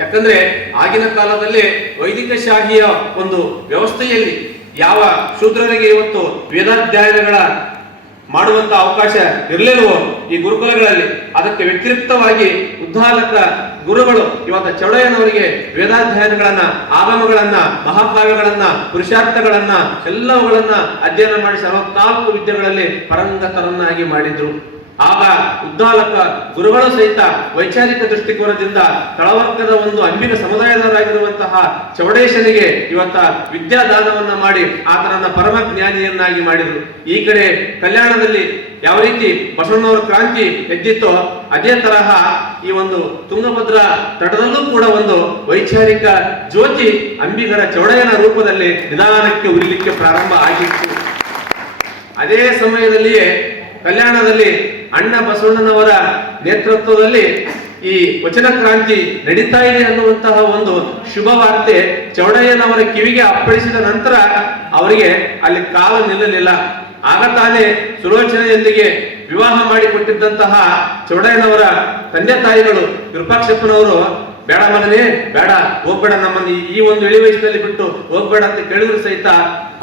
ಯಾಕಂದ್ರೆ ಆಗಿನ ಕಾಲದಲ್ಲಿ ವೈದಿಕ ಶಾಹಿಯ ಒಂದು ವ್ಯವಸ್ಥೆಯಲ್ಲಿ ಯಾವ ಶೂದ್ರರಿಗೆ ಇವತ್ತು ವೇದಾಧ್ಯಯನಗಳ ಮಾಡುವಂತ ಅವಕಾಶ ಇರಲಿಲ್ವೋ ಈ ಗುರುಕುಲಗಳಲ್ಲಿ, ಅದಕ್ಕೆ ವ್ಯತಿರಿಕ್ತವಾಗಿ ಉದ್ದಾಲಕ ಗುರುಗಳು ಇವತ್ತು ಚೌಡಯ್ಯನವರಿಗೆ ವೇದಾಧ್ಯಯನಗಳನ್ನ, ಆಗಮಗಳನ್ನ, ಮಹಾಕಾವ್ಯಗಳನ್ನ, ಪುರುಷಾರ್ಥಗಳನ್ನ ಎಲ್ಲವುಗಳನ್ನ ಅಧ್ಯಯನ ಮಾಡಿ 64 ವಿದ್ಯೆಗಳಲ್ಲಿ ಪರಂಗತರನ್ನಾಗಿ ಮಾಡಿದ್ರು. ಆಗ ಉದ್ದಾಲಕ ಗುರುಗಳು ಸಹಿತ ವೈಚಾರಿಕ ದೃಷ್ಟಿಕೋನದಿಂದ ತಳವರ್ಗದ ಒಂದು ಅಂಬಿಗ ಸಮುದಾಯದವರಾಗಿರುವಂತಹ ಚೌಡೇಶನಿಗೆ ಇವತ್ತ ವಿದ್ಯಾದಾನವನ್ನ ಮಾಡಿ ಆತನನ್ನ ಪರಮ ಜ್ಞಾನಿಯನ್ನಾಗಿ ಮಾಡಿದ್ರು. ಈ ಕಡೆ ಕಲ್ಯಾಣದಲ್ಲಿ ಯಾವ ರೀತಿ ಬಸವಣ್ಣನವರ ಕ್ರಾಂತಿ ಎದ್ದಿತ್ತೋ ಅದೇ ತರಹ ಈ ಒಂದು ತುಂಗಭದ್ರಾ ತಟದಲ್ಲೂ ಕೂಡ ಒಂದು ವೈಚಾರಿಕ ಜ್ಯೋತಿ ಅಂಬಿಗರ ಚೌಡಯ್ಯನ ರೂಪದಲ್ಲಿ ನಿಧಾನಕ್ಕೆ ಉರಿಲಿಕ್ಕೆ ಪ್ರಾರಂಭ ಆಗಿತ್ತು. ಅದೇ ಸಮಯದಲ್ಲಿಯೇ ಕಲ್ಯಾಣದಲ್ಲಿ ಅಣ್ಣ ಬಸವಣ್ಣನವರ ನೇತೃತ್ವದಲ್ಲಿ ಈ ವಚನ ಕ್ರಾಂತಿ ನಡೀತಾ ಇದೆ ಅನ್ನುವಂತಹ ಒಂದು ಶುಭ ವಾರ್ತೆ ಚೌಡಯ್ಯನವರ ಕಿವಿಗೆ ಅಪ್ಪಳಿಸಿದ ನಂತರ ಅವರಿಗೆ ಅಲ್ಲಿ ಕಾಲು ನಿಲ್ಲಲಿಲ್ಲ. ಆಗ ತಾನೇ ಸುಲೋಚನೆಯೊಂದಿಗೆ ವಿವಾಹ ಮಾಡಿಕೊಟ್ಟಿದ್ದಂತಹ ಚೌಡಯ್ಯನವರ ತಂದೆ ತಾಯಿಗಳು ವಿರೂಪಾಕ್ಷಪ್ಪನವರು, ಬೇಡ ಮಗನೇ ಬೇಡ, ಹೋಗ್ಬೇಡ, ನಮ್ಮನ್ನು ಈ ಒಂದು ಇಳಿ ವಯಸ್ಸಿನಲ್ಲಿ ಬಿಟ್ಟು ಹೋಗ್ಬೇಡ ಅಂತ ಕೇಳಿದ್ರು ಸಹಿತ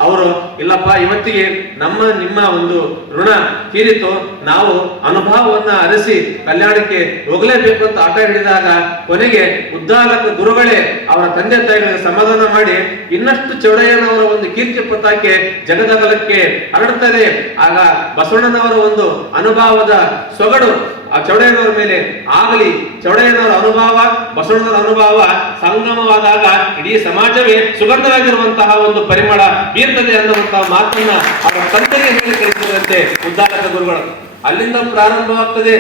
ಅವರು ಇಲ್ಲಪ್ಪ, ಇವತ್ತಿಗೆ ನಮ್ಮ ನಿಮ್ಮ ಒಂದು ಋಣ ತೀರಿತು, ನಾವು ಅನುಭವವನ್ನ ಅರಸಿ ಕಲ್ಯಾಣಕ್ಕೆ ಹೋಗಲೇಬೇಕು ಅಂತ ಆಟ ಹಿಡಿದಾಗ ಕೊನೆಗೆ ಉದ್ದಾಲಕ ಗುರುಗಳೇ ಅವರ ತಂದೆ ತಾಯಿಗಳಿಗೆ ಸಮಾಧಾನ ಮಾಡಿ ಇನ್ನಷ್ಟು ಚೌಡಯ್ಯನವರ ಒಂದು ಕೀರ್ತಿ ಪತಾಕೆ ಜಗದಗಲಕ್ಕೆ ಹರಡುತ್ತದೆ. ಆಗ ಬಸವಣ್ಣನವರ ಒಂದು ಅನುಭವದ ಸೊಗಡು ಆ ಚೌಡಯ್ಯನವರ ಮೇಲೆ ಆಗಲಿ, ಚೌಡಯ್ಯನವರ ಅನುಭವ ಬಸವಣ್ಣನವರ ಅನುಭವ ಸಂಗಮವಾದಾಗ ಇಡೀ ಸಮಾಜವೇ ಸುಗಂಧವಾಗಿರುವಂತಹ ಒಂದು ಪರಿಮಳ ಬೀರ್ತದೆ ಅನ್ನುವಂತಹ ಮಾತನ್ನ ಅವರ ತಂದೆಗೆ ಹೇಳಿ ಕಳಿಸಿದಂತೆ ಉದ್ದಾಲಕ ಗುರುಗಳು. ಅಲ್ಲಿಂದ ಪ್ರಾರಂಭವಾಗ್ತದೆ.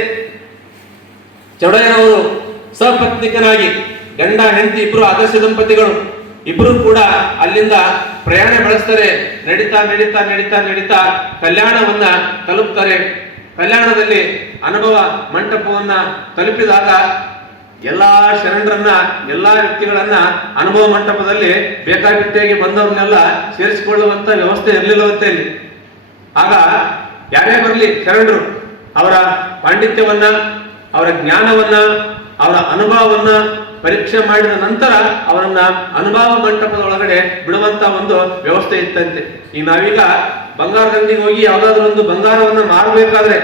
ಚೌಡಯ್ಯನವರು ಸಪತ್ನಿಕನಾಗಿ ಗಂಡ ಹೆಂಡತಿ ಇಬ್ರು ಆದರ್ಶ ದಂಪತಿಗಳು ಇಬ್ರು ಕೂಡ ಅಲ್ಲಿಂದ ಪ್ರಯಾಣ ಬೆಳೆಸ್ತಾರೆ. ನಡೀತಾ ನಡೀತಾ ನಡೀತಾ ನಡೀತಾ ಕಲ್ಯಾಣವನ್ನ ತಲುಪ್ತಾರೆ. ಕಲ್ಯಾಣದಲ್ಲಿ ಅನುಭವ ಮಂಟಪವನ್ನ ತಲುಪಿದಾಗ ಎಲ್ಲಾ ಶರಣರನ್ನ, ಎಲ್ಲಾ ವ್ಯಕ್ತಿಗಳನ್ನ ಅನುಭವ ಮಂಟಪದಲ್ಲಿ ಬೇಕಾಬಿಟ್ಟಿಯಾಗಿ ಬಂದವ್ರನ್ನೆಲ್ಲ ಸೇರಿಸಿಕೊಳ್ಳುವಂತ ವ್ಯವಸ್ಥೆ ಇರಲಿಲ್ಲವಂತೆ ಇಲ್ಲಿ. ಆಗ ಯಾರೇ ಬರಲಿ ಶರಣರು ಅವರ ಪಾಂಡಿತ್ಯವನ್ನ, ಅವರ ಜ್ಞಾನವನ್ನ, ಅವರ ಅನುಭವವನ್ನ ಪರೀಕ್ಷೆ ಮಾಡಿದ ನಂತರ ಅವರನ್ನ ಅನುಭವ ಮಂಟಪದ ಒಳಗಡೆ ಬಿಡುವಂತ ಒಂದು ವ್ಯವಸ್ಥೆ ಇತ್ತಂತೆ. ಈಗ ನಾವೀಗ ಬಂಗಾರದ ಅಂಗಡಿಗೆ ಹೋಗಿ ಯಾವ್ದಾದ್ರು ಒಂದು ಬಂಗಾರವನ್ನ ಮಾರಬೇಕಾದ್ರೆ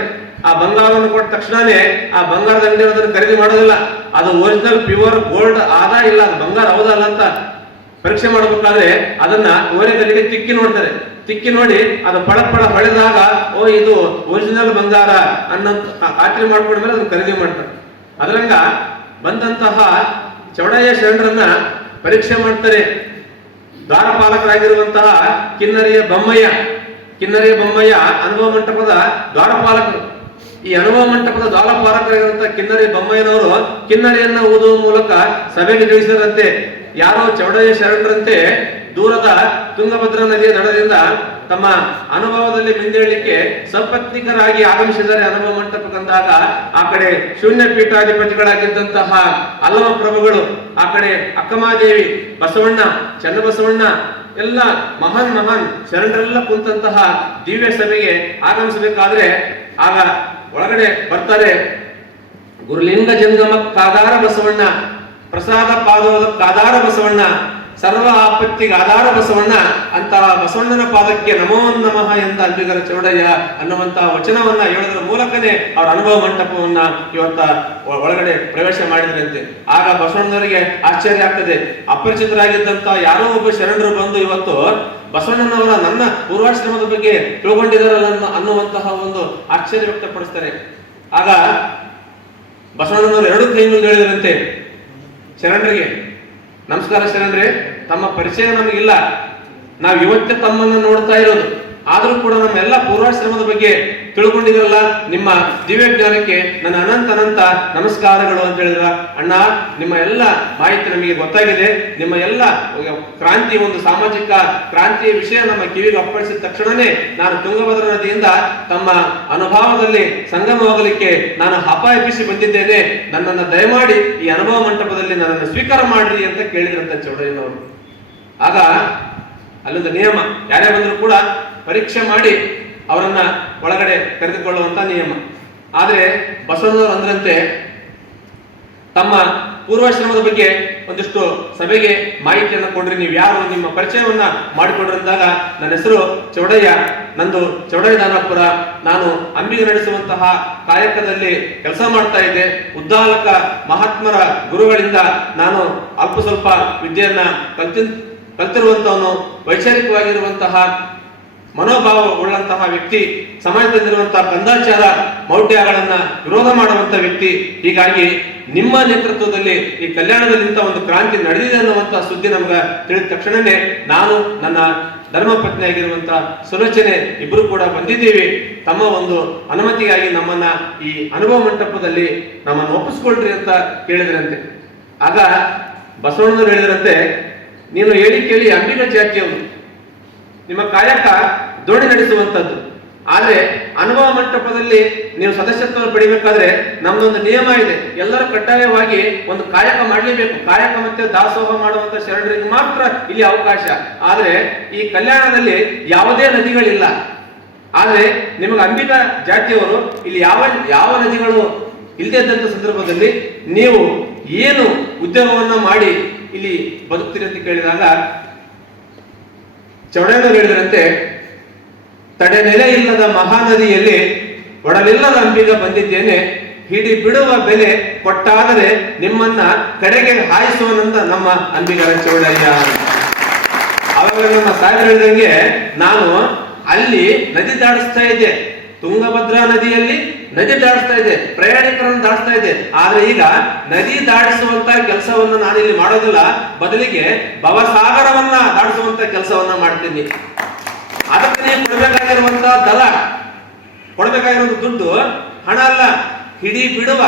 ಆ ಬಂಗಾರವನ್ನು ಕೊಟ್ಟ ತಕ್ಷಣನೇ ಆ ಬಂಗಾರದ ಅಂಗಡಿ ಅದನ್ನು ಖರೀದಿ ಮಾಡೋದಿಲ್ಲ. ಅದು ಒರಿಜಿನಲ್ ಪ್ಯೂರ್ ಗೋಲ್ಡ್ ಆದ ಇಲ್ಲ, ಅದು ಬಂಗಾರ ಹೌದಲ್ಲ ಅಂತ ಪರೀಕ್ಷೆ ಮಾಡಬೇಕಾದ್ರೆ ಅದನ್ನ ಓರೆಗಲ್ಲಿಗೆ ತಿಕ್ಕಿ ನೋಡ್ತಾರೆ. ತಿಕ್ಕಿ ನೋಡಿ ಅದು ಪಳ ಹೊಳೆದಾಗ ಓ ಇದು ಒರಿಜಿನಲ್ ಬಂಗಾರ ಅನ್ನೋ ಖಾತ್ರಿ ಮಾಡ್ಕೊಂಡ್ಮೇಲೆ ಅದನ್ನ ಖರೀದಿ ಮಾಡ್ತಾರೆ. ಅದರಂಗ ಬಂದಂತಹ ಚೌಡಯ್ಯ ಶರಣರನ್ನ ಪರೀಕ್ಷೆ ಮಾಡ್ತಾರೆ. ದ್ವಾರಪಾಲಕರಾಗಿರುವಂತಹ ಕಿನ್ನರಿಯ ಬೊಮ್ಮಯ್ಯ ಅನುಭವ ಮಂಟಪದ ದ್ವಾರಪಾಲಕರು. ಈ ಅನುಭವ ಮಂಟಪದ ದ್ವಾರಪಾಲಕರಾಗಿರುವಂತಹ ಕಿನ್ನರಿ ಬೊಮ್ಮಯ್ಯನವರು ಕಿನ್ನರಿಯನ್ನ ಊದುವ ಮೂಲಕ ಸಭೆಗೆ ತಿಳಿಸಿರಂತೆ. ಯಾರೋ ಚೌಡಯ್ಯ ಶರಣರಂತೆ ದೂರದ ತುಂಗಭದ್ರಾ ನದಿಯ ದಡದಿಂದ ತಮ್ಮ ಅನುಭವದಲ್ಲಿ ಮಿಂದೇಳಲಿಕ್ಕೆ ಸಪತ್ನಿಕರಾಗಿ ಆಗಮಿಸಿದರೆ ಅನುಭವ ಮಂಟಪಕ್ಕಂದಾಗ ಆ ಕಡೆ ಶೂನ್ಯ ಪೀಠಾಧಿಪತಿಗಳಾಗಿದ್ದಂತಹ ಅಲ್ಲಮ ಪ್ರಭುಗಳು, ಆ ಕಡೆ ಅಕ್ಕಮಾದೇವಿ, ಬಸವಣ್ಣ, ಚನ್ನಬಸವಣ್ಣ ಎಲ್ಲ ಮಹಾನ್ ಶರಣರೆಲ್ಲ ಕುಂತಹ ದಿವ್ಯ ಸಭೆಗೆ ಆಗಮಿಸಬೇಕಾದ್ರೆ ಆಗ ಒಳಗಡೆ ಬರ್ತಾರೆ ಗುರುಲಿಂಗ ಜಂಗಮ ಕಾದಾರ ಬಸವಣ್ಣ, ಪ್ರಸಾದ ಪಾದೋದ ಕಾದಾರ ಬಸವಣ್ಣ, ಸರ್ವ ಆಪತ್ತಿಗೆ ಆಧಾರ ಬಸವಣ್ಣ ಅಂತ ಬಸವಣ್ಣನ ಪಾದಕ್ಕೆ ನಮೋ ನಮಃ ಎಂದ ಅಂಬಿಗರ ಚೌಡಯ್ಯ ಅನ್ನುವಂತಹ ವಚನವನ್ನ ಹೇಳೋದ್ರ ಮೂಲಕನೇ ಅವರ ಅನುಭವ ಮಂಟಪವನ್ನ ಇವತ್ತ ಒಳಗಡೆ ಪ್ರವೇಶ ಮಾಡಿದ್ರಂತೆ. ಆಗ ಬಸವಣ್ಣನವರಿಗೆ ಆಶ್ಚರ್ಯ ಆಗ್ತದೆ. ಅಪರಿಚಿತರಾಗಿದ್ದಂತ ಯಾರೋ ಒಬ್ಬ ಶರಣರು ಬಂದು ಇವತ್ತು ಬಸವಣ್ಣನವರ ನನ್ನ ಪೂರ್ವಾಶ್ರಮದ ಬಗ್ಗೆ ತಿಳ್ಕೊಂಡಿದ್ದಾರಲ್ಲ ಅನ್ನುವಂತಹ ಒಂದು ಆಶ್ಚರ್ಯ ವ್ಯಕ್ತಪಡಿಸ್ತಾರೆ. ಆಗ ಬಸವಣ್ಣನವರು ಎರಡು ಕೈ ಮುಗಿದು ಹೇಳಿದ್ರಂತೆ ಶರಣರಿಗೆ, ನಮಸ್ಕಾರ ಶರಣರೇ, ತಮ್ಮ ಪರಿಚಯ ನಮಗಿಲ್ಲ, ನಾವು ಇವತ್ತೇ ತಮ್ಮನ್ನು ನೋಡ್ತಾ ಇರೋದು, ಆದ್ರೂ ಕೂಡ ನಮ್ಮ ಎಲ್ಲ ಪೂರ್ವಾಶ್ರಮದ ಬಗ್ಗೆ ತಿಳ್ಕೊಂಡಿದ್ರಲ್ಲ, ನಿಮ್ಮ ದಿವ್ಯ ಜ್ಞಾನಕ್ಕೆ ನನ್ನ ಅನಂತ ನಮಸ್ಕಾರಗಳು ಅಂತ ಹೇಳಿದ್ರ. ಅಣ್ಣ, ನಿಮ್ಮ ಎಲ್ಲ ಮಾಹಿತಿ ನಮಗೆ ಗೊತ್ತಾಗಿದೆ, ನಿಮ್ಮ ಎಲ್ಲ ಕ್ರಾಂತಿ, ಒಂದು ಸಾಮಾಜಿಕ ಕ್ರಾಂತಿಯ ವಿಷಯ ನಮ್ಮ ಕಿವಿಗೆ ಅಪ್ಪಳಿಸಿದ ತಕ್ಷಣನೇ ನಾನು ತುಂಗಭದ್ರಾ ನದಿಯಿಂದ ತಮ್ಮ ಅನುಭವದಲ್ಲಿ ಸಂಗಮವಾಗಲಿಕ್ಕೆ ನಾನು ಹಪಾಯಪಿಸಿ ಬಂದಿದ್ದೇನೆ, ನನ್ನನ್ನು ದಯಮಾಡಿ ಈ ಅನುಭವ ಮಂಟಪದಲ್ಲಿ ನನ್ನನ್ನು ಸ್ವೀಕಾರ ಮಾಡ್ರಿ ಅಂತ ಕೇಳಿದ್ರಂತ ಚೌಡಯ್ಯನವರು. ಆಗ ಅಲ್ಲೊಂದು ನಿಯಮ, ಯಾರೇ ಬಂದರೂ ಕೂಡ ಪರೀಕ್ಷೆ ಮಾಡಿ ಅವರನ್ನ ಒಳಗಡೆ ಕರೆದುಕೊಳ್ಳುವಂತ ನಿಯಮ. ಆದ್ರೆ ಬಸವಣ್ಣನವರು ಅಂದ್ರಂತೆ ತಮ್ಮ ಪೂರ್ವಾಶ್ರಮದ ಬಗ್ಗೆ ಒಂದಿಷ್ಟು ಸಭೆಗೆ ಮಾಹಿತಿಯನ್ನು ಕೊಡ್ರಿ, ನೀವು ಯಾರು, ನಿಮ್ಮ ಪರಿಚಯವನ್ನ ಮಾಡಿಕೊಡ್ರಂದಾಗ ನನ್ನ ಹೆಸರು ಚೌಡಯ್ಯ, ನಂದು ಚೌಡಯ್ಯ ದಾನಪುರ, ನಾನು ಅಂಬಿಗೆ ನಡೆಸುವಂತಹ ಕಾಯಕದಲ್ಲಿ ಕೆಲಸ ಮಾಡ್ತಾ ಇದ್ದೆ, ಉದ್ದಾಲಕ ಮಹಾತ್ಮರ ಗುರುಗಳಿಂದ ನಾನು ಅಲ್ಪ ಸ್ವಲ್ಪ ವಿದ್ಯೆಯನ್ನ ಕಲ್ತಿರುವಂತವನು, ವೈಚಾರಿಕವಾಗಿರುವಂತಹ ಮನೋಭಾವ ಉಳ್ಳಂತಹ ವ್ಯಕ್ತಿ, ಸಮಾಜದಲ್ಲಿರುವಂತಹ ಕಂದಾಚಾರ ಮೌಢ್ಯಗಳನ್ನ ವಿರೋಧ ಮಾಡುವಂತ ವ್ಯಕ್ತಿ. ಹೀಗಾಗಿ ನಿಮ್ಮ ನೇತೃತ್ವದಲ್ಲಿ ಈ ಕಲ್ಯಾಣದಲ್ಲಿ ಇಂಥ ಒಂದು ಕ್ರಾಂತಿ ನಡೆದಿದೆ ಅನ್ನುವಂತಹ ಸುದ್ದಿ ನಮ್ಗೆ ತಿಳಿದ ತಕ್ಷಣನೇ ನಾನು, ನನ್ನ ಧರ್ಮಪತ್ನಿಯಾಗಿರುವಂತಹ ಸುಲೋಚನೆ ಇಬ್ರು ಕೂಡ ಬಂದಿದ್ದೀವಿ, ತಮ್ಮ ಒಂದು ಅನುಮತಿಗಾಗಿ ನಮ್ಮನ್ನ ಈ ಅನುಭವ ಮಂಟಪದಲ್ಲಿ ನಮ್ಮನ್ನು ಒಪ್ಪಿಸ್ಕೊಳ್ರಿ ಅಂತ ಕೇಳಿದ್ರಂತೆ. ಆಗ ಬಸವಣ್ಣನವರು ಹೇಳಿದ್ರಂತೆ, ನೀನು ಹೇಳಿ ಕೇಳಿ ಅಂಬಿಗ ಜಾತಿಯವರು, ನಿಮ್ಮ ಕಾಯಕ ದೋಣಿ ನಡೆಸುವಂತದ್ದು, ಆದ್ರೆ ಅನುಭವ ಮಂಟಪದಲ್ಲಿ ನೀವು ಸದಸ್ಯತ್ವ ಪಡಿಬೇಕಾದ್ರೆ ನಮ್ದೊಂದು ನಿಯಮ ಇದೆ, ಎಲ್ಲರೂ ಕಡ್ಡಾಯವಾಗಿ ಒಂದು ಕಾಯಕ ಮಾಡಲೇಬೇಕು, ಕಾಯಕ ಮತ್ತೆ ದಾಸೋಹ ಮಾಡುವಂತ ಶರಣರಿಗೆ ಮಾತ್ರ ಇಲ್ಲಿ ಅವಕಾಶ. ಆದ್ರೆ ಈ ಕಲ್ಯಾಣದಲ್ಲಿ ಯಾವುದೇ ನದಿಗಳಿಲ್ಲ, ಆದ್ರೆ ನಿಮಗೆ ಅಂಬಿಗ ಜಾತಿಯವರು ಇಲ್ಲಿ ಯಾವ ನದಿಗಳು ಇಲ್ಲದೆ ಇದ್ದಂತ ಸಂದರ್ಭದಲ್ಲಿ ನೀವು ಏನು ಉದ್ಯೋಗವನ್ನ ಮಾಡಿ ಇಲ್ಲಿ ಬದುಕ್ತೀರಿ ಅಂತ ಕೇಳಿದಾಗ ಚೌಡಯ್ಯನವರು ಹೇಳಿದ್ರಂತೆ, ತಡೆನೆಲೆ ಇಲ್ಲದ ಮಹಾನದಿಯಲ್ಲಿ ಒಡಲಿಲ್ಲದ ಅಂಬಿಗ ಬಂದಿದ್ದೇನೆ, ಹಿಡಿ ಬಿಡುವ ಬೆಲೆ ಕೊಟ್ಟಾದರೆ ನಿಮ್ಮನ್ನ ಕಡೆಗೆ ಹಾಯಿಸುವನಂದ ನಮ್ಮ ಅಂಬಿಗರ ಚೌಡಯ್ಯ. ಅವಾಗ ನಮ್ಮ ಸಾಹೇಬರು ಹೇಳಿದಂಗೆ ನಾನು ಅಲ್ಲಿ ನದಿ ದಾಟಿಸ್ತಾ ಇದ್ದೆ, ತುಂಗಭದ್ರಾ ನದಿಯಲ್ಲಿ ನದಿ ದಾಟಿಸ್ತಾ ಇದೆ, ಪ್ರಯಾಣಿಕರನ್ನು ದಾಟಿಸ್ತಾ ಇದೆ. ಆದ್ರೆ ಈಗ ನದಿ ದಾಟಿಸುವಂತ ಕೆಲಸವನ್ನ ನಾನಿಲ್ಲಿ ಮಾಡೋದಿಲ್ಲ, ಬದಲಿಗೆ ಭವಸಾಗರವನ್ನ ದಾಟಿಸುವಂತ ಕೆಲಸವನ್ನ ಮಾಡ್ತೀನಿ. ಅದಕ್ಕೆ ನೀವು ಕೊಡಬೇಕಾಗಿರುವಂತ ಕೊಡಬೇಕಾಗಿರುವಂತ ದುಡ್ಡು ಹಣ ಅಲ್ಲ, ಹಿಡಿ ಬಿಡುವ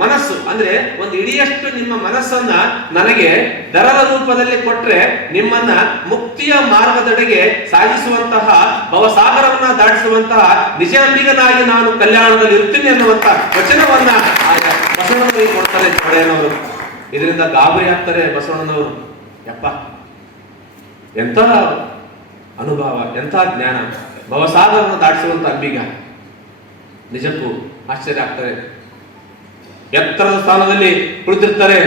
ಮನಸ್ಸು ಅಂದ್ರೆ ಒಂದು ಇಡಿಯಷ್ಟು ನಿಮ್ಮ ಮನಸ್ಸನ್ನ ನನಗೆ ದರದ ರೂಪದಲ್ಲಿ ಕೊಟ್ರೆ ನಿಮ್ಮನ್ನ ಮುಕ್ತಿಯ ಮಾರ್ಗದೆಡೆಗೆ ಸಾಗಿಸುವಂತಹ ಭವಸಾಗರವನ್ನ ದಾಟಿಸುವಂತಹ ನಿಜಾಂಬಿಗನಾಗಿ ನಾನು ಕಲ್ಯಾಣದಲ್ಲಿ ಇರ್ತೀನಿ ಅನ್ನುವಂತ ವಚನವನ್ನ ಬಸವಣ್ಣನವರಿಗೆ ಕೊಡ್ತಾರೆ ಚೌಡಯ್ಯನವರು. ಇದರಿಂದ ಗಾಬರಿ ಆಗ್ತಾರೆ ಬಸವಣ್ಣನವರು. ಯಪ್ಪ, ಎಂತ ಅನುಭವ, ಎಂಥ ಜ್ಞಾನ, ಭವಸಾಗರವನ್ನು ದಾಟಿಸುವಂತ ಅಂಬಿಗ. ನಿಜಕ್ಕೂ ಆಶ್ಚರ್ಯ ಆಗ್ತದೆ. ಎತ್ತರದ ಸ್ಥಾನದಲ್ಲಿ ಕುಳಿತಿರ್ತಾರೆ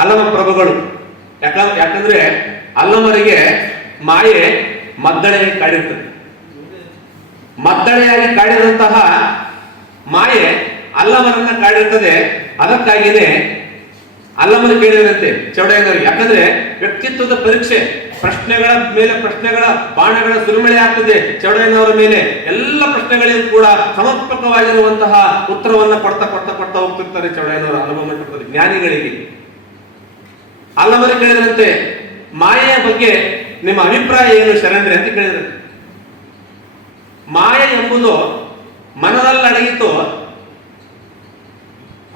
ಅಲ್ಲಮ ಪ್ರಭುಗಳು. ಯಾಕಂದ್ರೆ ಅಲ್ಲಮರಿಗೆ ಮಾಯೆ ಮದ್ದಳೆಯಾಗಿ ಕಾಡಿರ್ತದೆ. ಮದ್ದಳೆಯಾಗಿ ಕಾಡಿದಂತಹ ಮಾಯೆ ಅಲ್ಲಮರನ್ನ ಕಾಡಿರ್ತದೆ. ಅದಕ್ಕಾಗಿಯೇ ಅಲ್ಲಮರು ಕೇಳಿದಂತೆ ಚೌಡಯ್ಯನವರಿಗೆ, ಯಾಕಂದ್ರೆ ವ್ಯಕ್ತಿತ್ವದ ಪರೀಕ್ಷೆ, ಪ್ರಶ್ನೆಗಳ ಮೇಲೆ ಪ್ರಶ್ನೆಗಳ ಬಾಣಗಳ ಸುರಿಮಳೆ ಆಗ್ತದೆ ಚೌಡಯ್ಯನವರ ಮೇಲೆ. ಎಲ್ಲ ಪ್ರಶ್ನೆಗಳಿಗೂ ಕೂಡ ಸಮರ್ಪಕವಾಗಿರುವಂತಹ ಉತ್ತರವನ್ನ ಕೊಡ್ತಾ ಕೊಡ್ತಾ ಕೊಡ್ತಾ ಹೋಗ್ತಿರ್ತಾರೆ ಚೌಡಯ್ಯನವರ ಅನುಭವ ಮಂಟಪದಲ್ಲಿ ಜ್ಞಾನಿಗಳಿಗೆ. ಅಲ್ಲಮರು ಕೇಳಿದಂತೆ ಮಾಯೆಯ ಬಗ್ಗೆ ನಿಮ್ಮ ಅಭಿಪ್ರಾಯ ಏನು ಶರಣರೇ ಅಂತ ಕೇಳಿದ್ರೆ, ಮಾಯೆ ಎಂಬುದು ಮನದಲ್ಲಿ ಅಡಗಿತು,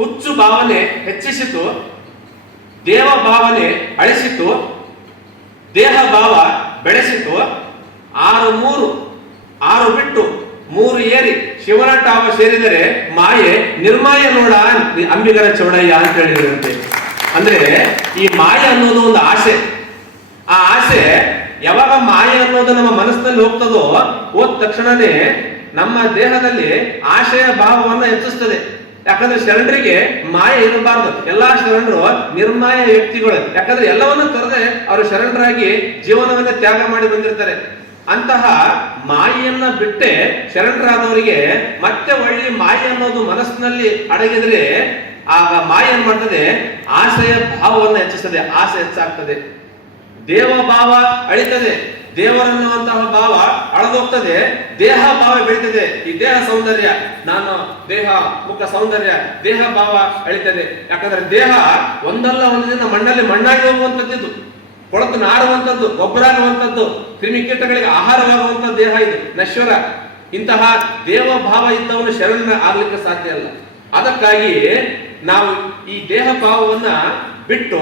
ಹುಚ್ಚು ಭಾವನೆ ಹೆಚ್ಚಿಸಿತು, ದೇವ ಭಾವನೆ ಅಳಿಸಿತು, ದೇಹ ಭಾವ ಬೆಳೆಸಿತು, 6 ಬಿಟ್ಟು 3 ಏರಿ ಶಿವನ ಟಾವ ಸೇರಿದರೆ ಮಾಯೆ ನಿರ್ಮಾಯ ನೋಡ ಅಂಬಿಗರ ಚೌಡಯ್ಯ ಅಂತ ಹೇಳಿದಂತೆ. ಅಂದ್ರೆ ಈ ಮಾಯೆ ಅನ್ನೋದು ಒಂದು ಆಸೆ. ಆ ಆಸೆ ಯಾವಾಗ ಮಾಯೆ ಅನ್ನೋದು ನಮ್ಮ ಮನಸ್ಸಿನಲ್ಲಿ ಹೋಗ್ತದೋ ಹೋದ ತಕ್ಷಣನೇ ನಮ್ಮ ದೇಹದಲ್ಲಿ ಆಶಯ ಭಾವವನ್ನ ಹೆಚ್ಚಿಸ್ತದೆ. ಯಾಕಂದ್ರೆ ಶರಣರಿಗೆ ಮಾಯೆ ಇರಬಾರ್ದು. ಎಲ್ಲಾ ಶರಣರು ನಿರ್ಮಾಯ ವ್ಯಕ್ತಿಗಳು. ಯಾಕಂದ್ರೆ ಎಲ್ಲವನ್ನ ತೊರೆದೆ ಅವರು ಶರಣರಾಗಿ ಜೀವನವನ್ನ ತ್ಯಾಗ ಮಾಡಿ ಬಂದಿರ್ತಾರೆ. ಅಂತಹ ಮಾಯೆಯನ್ನ ಬಿಟ್ಟೆ ಶರಣರಾದವರಿಗೆ ಮತ್ತೆ ಒಳ್ಳೆ ಮಾಯೆ ಅನ್ನೋದು ಮನಸ್ಸಿನಲ್ಲಿ ಅಡಗಿದ್ರೆ ಆಗ ಮಾಯೆ ಏನ್ ಮಾಡ್ತದೆ, ಆಸೆಯ ಭಾವವನ್ನ ಹೆಚ್ಚಿಸ್ತದೆ, ಆಸೆ ಹೆಚ್ಚಾಗ್ತದೆ, ದೇವ ಭಾವ ಅಳಿತದೆ, ದೇವರನ್ನುವಂತಹ ಭಾವ ಅಳದೋಗ್ತದೆ, ದೇಹ ಭಾವ ಬೆಳೀತದೆ. ಈ ದೇಹ ಸೌಂದರ್ಯ, ನಾನು ದೇಹ ಮುಖ ಸೌಂದರ್ಯ, ದೇಹ ಭಾವ ಅಳಿತದೆ. ಯಾಕಂದ್ರೆ ದೇಹ ಒಂದಲ್ಲ ಒಂದು ದಿನ ಮಣ್ಣಲ್ಲಿ ಮಣ್ಣಾಗಿ ಹೋಗುವಂತದ್ದು, ಕೊಳತು ನಾರುವಂಥದ್ದು, ಗೊಬ್ಬರಾಗುವಂಥದ್ದು, ಕ್ರಿಮಿಕೀಟಗಳಿಗೆ ಆಹಾರವಾಗುವಂತ ದೇಹ ಇದು ನಶ್ವರ. ಇಂತಹ ದೇವ ಭಾವ ಇದ್ದವನು ಶರಣ ಆಗ್ಲಿಕ್ಕೆ ಸಾಧ್ಯ ಅಲ್ಲ. ಅದಕ್ಕಾಗಿ ನಾವು ಈ ದೇಹ ಭಾವವನ್ನ ಬಿಟ್ಟು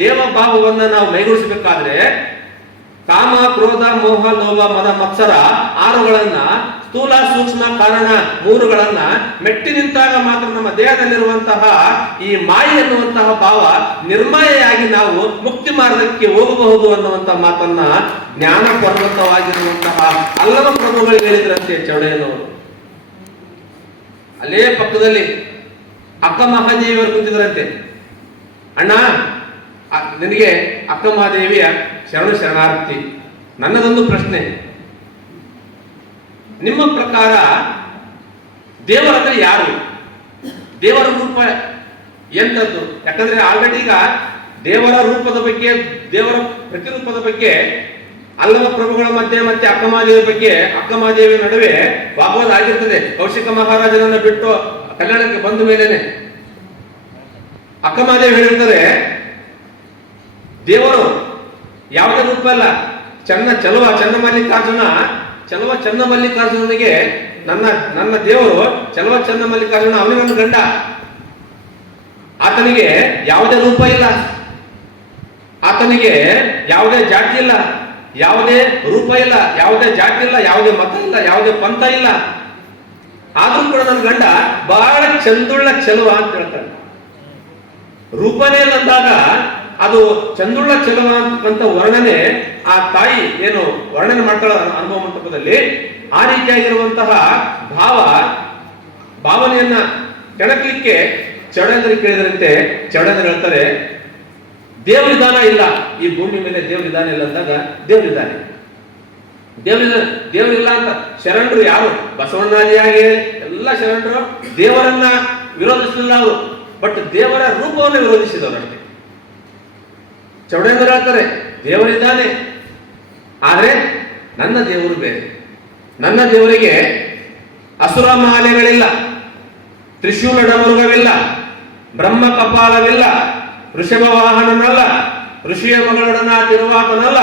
ದೇವ ಭಾವವನ್ನ ನಾವು ಮೈಗೂಡಿಸಬೇಕಾದ್ರೆ ಕಾಮ, ಕ್ರೋಧ, ಮೋಹ, ಲೋಭ, ಮದ, ಮತ್ಸರ 6ಗಳನ್ನ, ಸ್ಥೂಲ, ಸೂಕ್ಷ್ಮ, ಕಾರಣ 3ಗಳನ್ನ ಮೆಟ್ಟಿ ನಿಂತಾಗ ಮಾತ್ರ ನಮ್ಮ ದೇಹದಲ್ಲಿರುವಂತಹ ಈ ಮಾಯೆ ಎನ್ನುವಂತಹ ಭಾವ ನಿರ್ಮಾಯೆಯಾಗಿ ನಾವು ಮುಕ್ತಿ ಮಾರ್ಗಕ್ಕೆ ಹೋಗಬಹುದು ಅನ್ನುವಂತಹ ಮಾತನ್ನ ಜ್ಞಾನ ಪರ್ವತವಾಗಿರುವಂತಹ ಅಲ್ಲಮ ಪ್ರಭುಗಳು ಹೇಳಿದ್ರಂತೆ ಚೌಡಯ್ಯನವರು. ಅಲ್ಲೇ ಪಕ್ಕದಲ್ಲಿ ಅಕ್ಕ ಮಹಾದೇವಿಯವರು ಕುಂತಿದ್ರಂತೆ. ಅಣ್ಣ, ನಿನಗೆ ಅಕ್ಕ ಮಹಾದೇವಿಯ ಶರಣಾರ್ಥಿ. ನನ್ನದೊಂದು ಪ್ರಶ್ನೆ, ನಿಮ್ಮ ಪ್ರಕಾರ ದೇವರಂದ್ರೆ ಯಾರು? ದೇವರ ರೂಪ ಎಂತದ್ದು? ಯಾಕಂದ್ರೆ ಆಲ್ರೆಡಿ ಈಗ ದೇವರ ರೂಪದ ಬಗ್ಗೆ, ದೇವರ ಪ್ರತಿರೂಪದ ಬಗ್ಗೆ ಅಲ್ಲಮ ಪ್ರಭುಗಳ ಮಧ್ಯೆ ಮತ್ತೆ ಅಕ್ಕಮಹಾದೇವಿ ಬಗ್ಗೆ, ಅಕ್ಕಮಹಾದೇವಿ ನಡುವೆ ವಾಗ್ವಾದ ಆಗಿರ್ತದೆ. ಕೌಶಿಕ ಮಹಾರಾಜನನ್ನ ಬಿಟ್ಟು ಕಲ್ಯಾಣಕ್ಕೆ ಬಂದ ಮೇಲೇನೆ ಅಕ್ಕಮಹಾದೇವಿ ಹೇಳಿರ್ತಾರೆ, ದೇವರು ಯಾವುದೇ ರೂಪ ಅಲ್ಲ, ಚನ್ನ ಮಲ್ಲಿಕಾರ್ಜುನನಿಗೆ ನನ್ನ ದೇವರು ಚನ್ನ ಮಲ್ಲಿಕಾರ್ಜುನ, ಅವನಿಗೆ ನನ್ನ ಗಂಡ. ಆತನಿಗೆ ಯಾವುದೇ ರೂಪ ಇಲ್ಲ, ಆತನಿಗೆ ಯಾವುದೇ ಜಾತಿ ಇಲ್ಲ, ಯಾವುದೇ ರೂಪ ಇಲ್ಲ, ಯಾವುದೇ ಜಾತಿ ಇಲ್ಲ, ಯಾವುದೇ ಮತ ಇಲ್ಲ, ಯಾವುದೇ ಪಂಥ ಇಲ್ಲ. ಆದ್ರೂ ಕೂಡ ನನ್ನ ಗಂಡ ಬಹಳ ಚಂದುಳ್ಳ ಚೆಲುವ ಅಂತ ಹೇಳ್ತಾರೆ. ರೂಪನೇ ಅಂದಾಗ ಅದು ಚಂದುಳ್ಳ ಚೆಲುವ ಅಂತ ವರ್ಣನೆ ಆ ತಾಯಿ ಏನು ವರ್ಣನೆ ಮಾಡ್ತಾಳ ಅನುಭವ ಮಂಟಪದಲ್ಲಿ, ಆ ರೀತಿಯಾಗಿರುವಂತಹ ಭಾವನೆಯನ್ನ ಕೆಣಕಲಿಕ್ಕೆ ಚೌಡಯ್ಯನವರಿಗೆ ಕೇಳಿದ್ರಂತೆ. ಚೌಡಯ್ಯನವರು ಹೇಳ್ತಾರೆ, ದೇವರಿದಾನ ಇಲ್ಲ ಈ ಭೂಮಿ ಮೇಲೆ, ದೇವರಿದಾನ ಇಲ್ಲ ಅಂದಾಗ ದೇವರಿಲ್ಲ ಅಂತ ಶರಣರು ಯಾರು? ಬಸವಣ್ಣಾದಿಯಾಗಿ ಎಲ್ಲ ಶರಣರು ದೇವರನ್ನ ವಿರೋಧಿಸಲಿಲ್ಲ ಅವರು, ಬಟ್ ದೇವರ ರೂಪವನ್ನು ವಿರೋಧಿಸಿದವರು ಅಷ್ಟೇ. ಚೌಡಯ್ಯನವರು ಹೇಳ್ತಾರೆ, ದೇವರಿದ್ದಾನೆ, ಆದ್ರೆ ನನ್ನ ದೇವರು ಬೇರೆ. ನನ್ನ ದೇವರಿಗೆ ಅಸುರ ಮಾಲೆಗಳಿಲ್ಲ, ತ್ರಿಶೂಲ ಡಮರುಗವಿಲ್ಲ, ಬ್ರಹ್ಮ ಕಪಾಲವಿಲ್ಲ, ಋಷಭ ವಾಹನನಲ್ಲ, ಋಷಿಯ ಮಗಳೊಡನಾತಿರುವಾತನಲ್ಲ,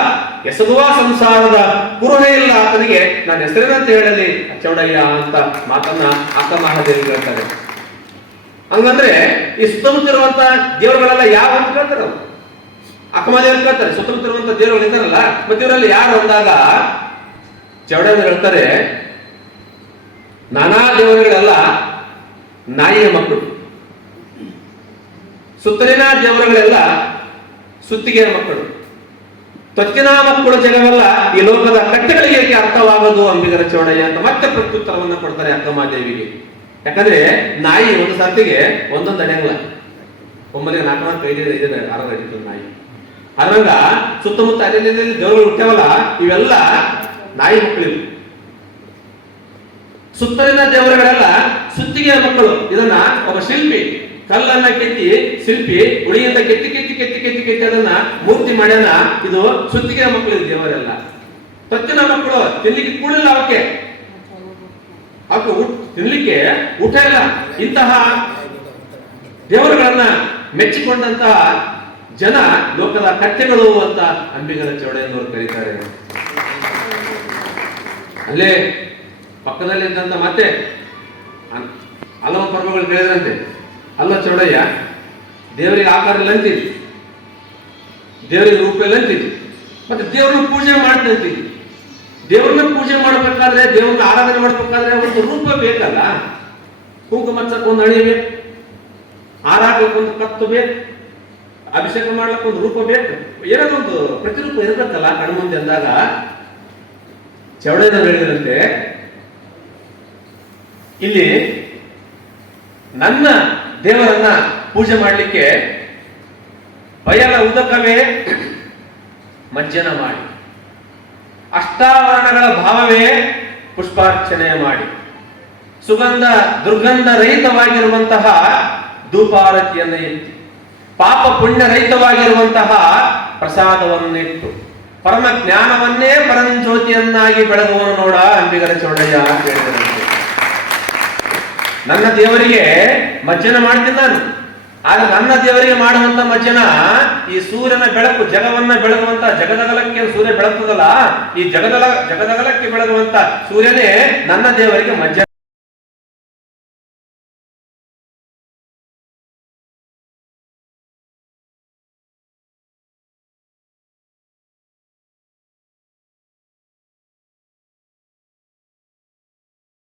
ಎಸಗುವ ಸಂಸಾರದ ಕುರುಹೇ ಇಲ್ಲ ಆತನಿಗೆ, ನನ್ನ ಹೆಸರಿನಂತ ಹೇಳಲಿ ಚೌಡಯ್ಯ ಅಂತ ಮಾತನ್ನ ಅಕ್ಕ ಮಹಾದೇವಿ ಹೇಳ್ತಾರೆ. ಹಂಗಂದ್ರೆ ಈ ಸುತ್ತಮುತ್ತಿರುವಂತ ದೇವರುಗಳೆಲ್ಲ ಯಾವ ಅಂತ ಕೇಳ್ತಾರೆ ಅವ್ರು. ಅಕ್ಕಮದೇವರು ಕೇಳ್ತಾರೆ, ಸುತ್ತಮುತ್ತಿರುವಂತ ದೇವರುಗಳು ಇದ್ದಾರಲ್ಲ, ಮತ್ತೆ ಇವರಲ್ಲಿ ಯಾರು ಅಂದಾಗ ಚೌಡೇಂದ್ರ ಹೇಳ್ತಾರೆ, ನಾನಾ ದೇವರುಗಳೆಲ್ಲ ನಾಯಿಯ ಮಕ್ಕಳು, ಸುತ್ತಲಿನ ದೇವರುಗಳೆಲ್ಲ ಸುತ್ತಿಗೆಯ ಮಕ್ಕಳು, ತೊತ್ತಿನ ಮಕ್ಕಳು ಜಗವೆಲ್ಲ ಈ ಲೋಕದ ಕಟ್ಟೆಗಳಿಗೆ ಅರ್ಥವಾಗದು ಅಂಬಿಗರ ಚೌಡಯ್ಯ ಅಂತ ಮತ್ತೆ ಪ್ರತ್ಯುತ್ತರವನ್ನು ಕೊಡ್ತಾರೆ ಅಕ್ಕಮಹಾದೇವಿಗೆ. ಯಾಕಂದ್ರೆ ನಾಯಿ ಒಂದು ಸರ್ತಿಗೆ ಒಂದೊಂದು ಅಡೆಯಲ್ಲ, ಒಮ್ಮೆ 4-5 ಆರಾಧ ಅಡಿತು ನಾಯಿ. ಅದ್ರಂಗ ಸುತ್ತಮುತ್ತ ಅಲ್ಲಿ ದೇವರುಗಳು ಹುಟ್ಟ್ಯಾವಲ್ಲ, ಇವೆಲ್ಲ ನಾಯಿ ಮಕ್ಕಳಿವೆ. ಸುತ್ತಲಿನ ದೇವರುಗಳೆಲ್ಲ ಸುತ್ತಿಗೆಯ ಮಕ್ಕಳು. ಇದನ್ನ ಒಬ್ಬ ಶಿಲ್ಪಿ ಕಲ್ಲನ್ನ ಕೆತ್ತಿ, ಶಿಲ್ಪಿ ಉಳಿಯಿಂದ ಕೆತ್ತಿ ಕೆತ್ತಿ ಕೆತ್ತಿ ಕೆತ್ತಿ ಕೆತ್ತಿ ಅದನ್ನ ಮೂರ್ತಿ ಮಾಡ್ಯಾನ. ಇದು ಸುತ್ತಿಗೆಯ ಮಕ್ಕಳು ದೇವರೆಲ್ಲ. ತೊತ್ತಿನ ಮಕ್ಕಳು ತಿನ್ಲಿಕ್ಕೆ ಕೂಡಿಲ್ಲ, ಅವಕ್ಕೆ ತಿನ್ಲಿಕ್ಕೆ ಊಟ ಇಲ್ಲ. ಇಂತಹ ದೇವರುಗಳನ್ನ ಮೆಚ್ಚಿಕೊಂಡಂತಹ ಜನ ಲೋಕದ ಕಟ್ಟೆಗಳು ಅಂತ ಅಂಬಿಗರ ಚೌಡಯ್ಯನವರು ಕರೀತಾರೆ. ಅಲ್ಲೇ ಪಕ್ಕದಲ್ಲಿ ಇದ್ದಂತ ಮತ್ತೆ ಹಲವು ಪರ್ವಗಳು ಕೇಳಿದ್ರಂತೆ, ಅಲ್ಲ ಚೌಡಯ್ಯ, ದೇವರಿಗೆ ಆಕಾರ ಇಲ್ಲ ಅಂತೀವಿ, ದೇವರಿಗೆ ರೂಪ ಇಲ್ಲ ಅಂತೀವಿ, ಮತ್ತೆ ದೇವ್ರನ್ನ ಪೂಜೆ ಮಾಡ್ತೀವಿ. ದೇವ್ರನ್ನ ಪೂಜೆ ಮಾಡ್ಬೇಕಾದ್ರೆ, ದೇವ್ರನ್ನ ಆರಾಧನೆ ಮಾಡ್ಬೇಕಾದ್ರೆ ಒಂದು ರೂಪ ಬೇಕಲ್ಲ. ಕುಂಕುಮ ಹಚ್ಚಕ್ಕೆ ಒಂದು ಅಣಿ ಬೇಕು, ಆರಾಧಕ್ಕೆ ಒಂದು ಕತ್ತು ಬೇಕು, ಅಭಿಷೇಕ ಮಾಡ್ಲಿಕ್ಕೆ ಒಂದು ರೂಪ ಬೇಕು, ಏನಾದ್ರು ಒಂದು ಪ್ರತಿರೂಪ ಇರಬೇಕಲ್ಲ ಕಣ್ಮುಂದೆ ಅಂದಾಗ ಚೌಡಯ್ಯನವರು ಹೇಳಿದಂತೆ, ಇಲ್ಲಿ ನನ್ನ ದೇವರನ್ನ ಪೂಜೆ ಮಾಡಲಿಕ್ಕೆ ಬಯಲ ಉದಕವೇ ಮಜ್ಜನ ಮಾಡಿ, ಅಷ್ಟಾವರಣಗಳ ಭಾವವೇ ಪುಷ್ಪಾರ್ಚನೆ ಮಾಡಿ, ಸುಗಂಧ ದುರ್ಗಂಧ ರಹಿತವಾಗಿರುವಂತಹ ಧೂಪಾರತಿಯನ್ನು ಎತ್ತಿ, ಪಾಪ ಪುಣ್ಯ ರಹಿತವಾಗಿರುವಂತಹ ಪ್ರಸಾದವನ್ನು ಇಟ್ಟು, ಪರಮ ಜ್ಞಾನವನ್ನೇ ಪರಂಜ್ಯೋತಿಯನ್ನಾಗಿ ಬೆಳಗುವನು ನೋಡ ಅಂಬಿಗರ ಚೌಡಯ್ಯ ಅಂತ ಹೇಳಿದಂತೆ. ನನ್ನ ದೇವರಿಗೆ ಮಜ್ಜನ ಮಾಡ್ತೀನಿ ನಾನು, ಆದ್ರೆ ನನ್ನ ದೇವರಿಗೆ ಮಾಡುವಂತ ಮಜ್ಜನ ಈ ಸೂರ್ಯನ ಬೆಳಕು, ಜಗವನ್ನ ಬೆಳಗುವಂತ ಜಗದಗಲಕ್ಕೆ ಸೂರ್ಯ ಬೆಳಗ್ತದಲ್ಲ, ಈ ಜಗದಗಲಕ್ಕೆ ಬೆಳಗುವಂತ ಸೂರ್ಯನೇ ನನ್ನ ದೇವರಿಗೆ ಮಜ್ಜನ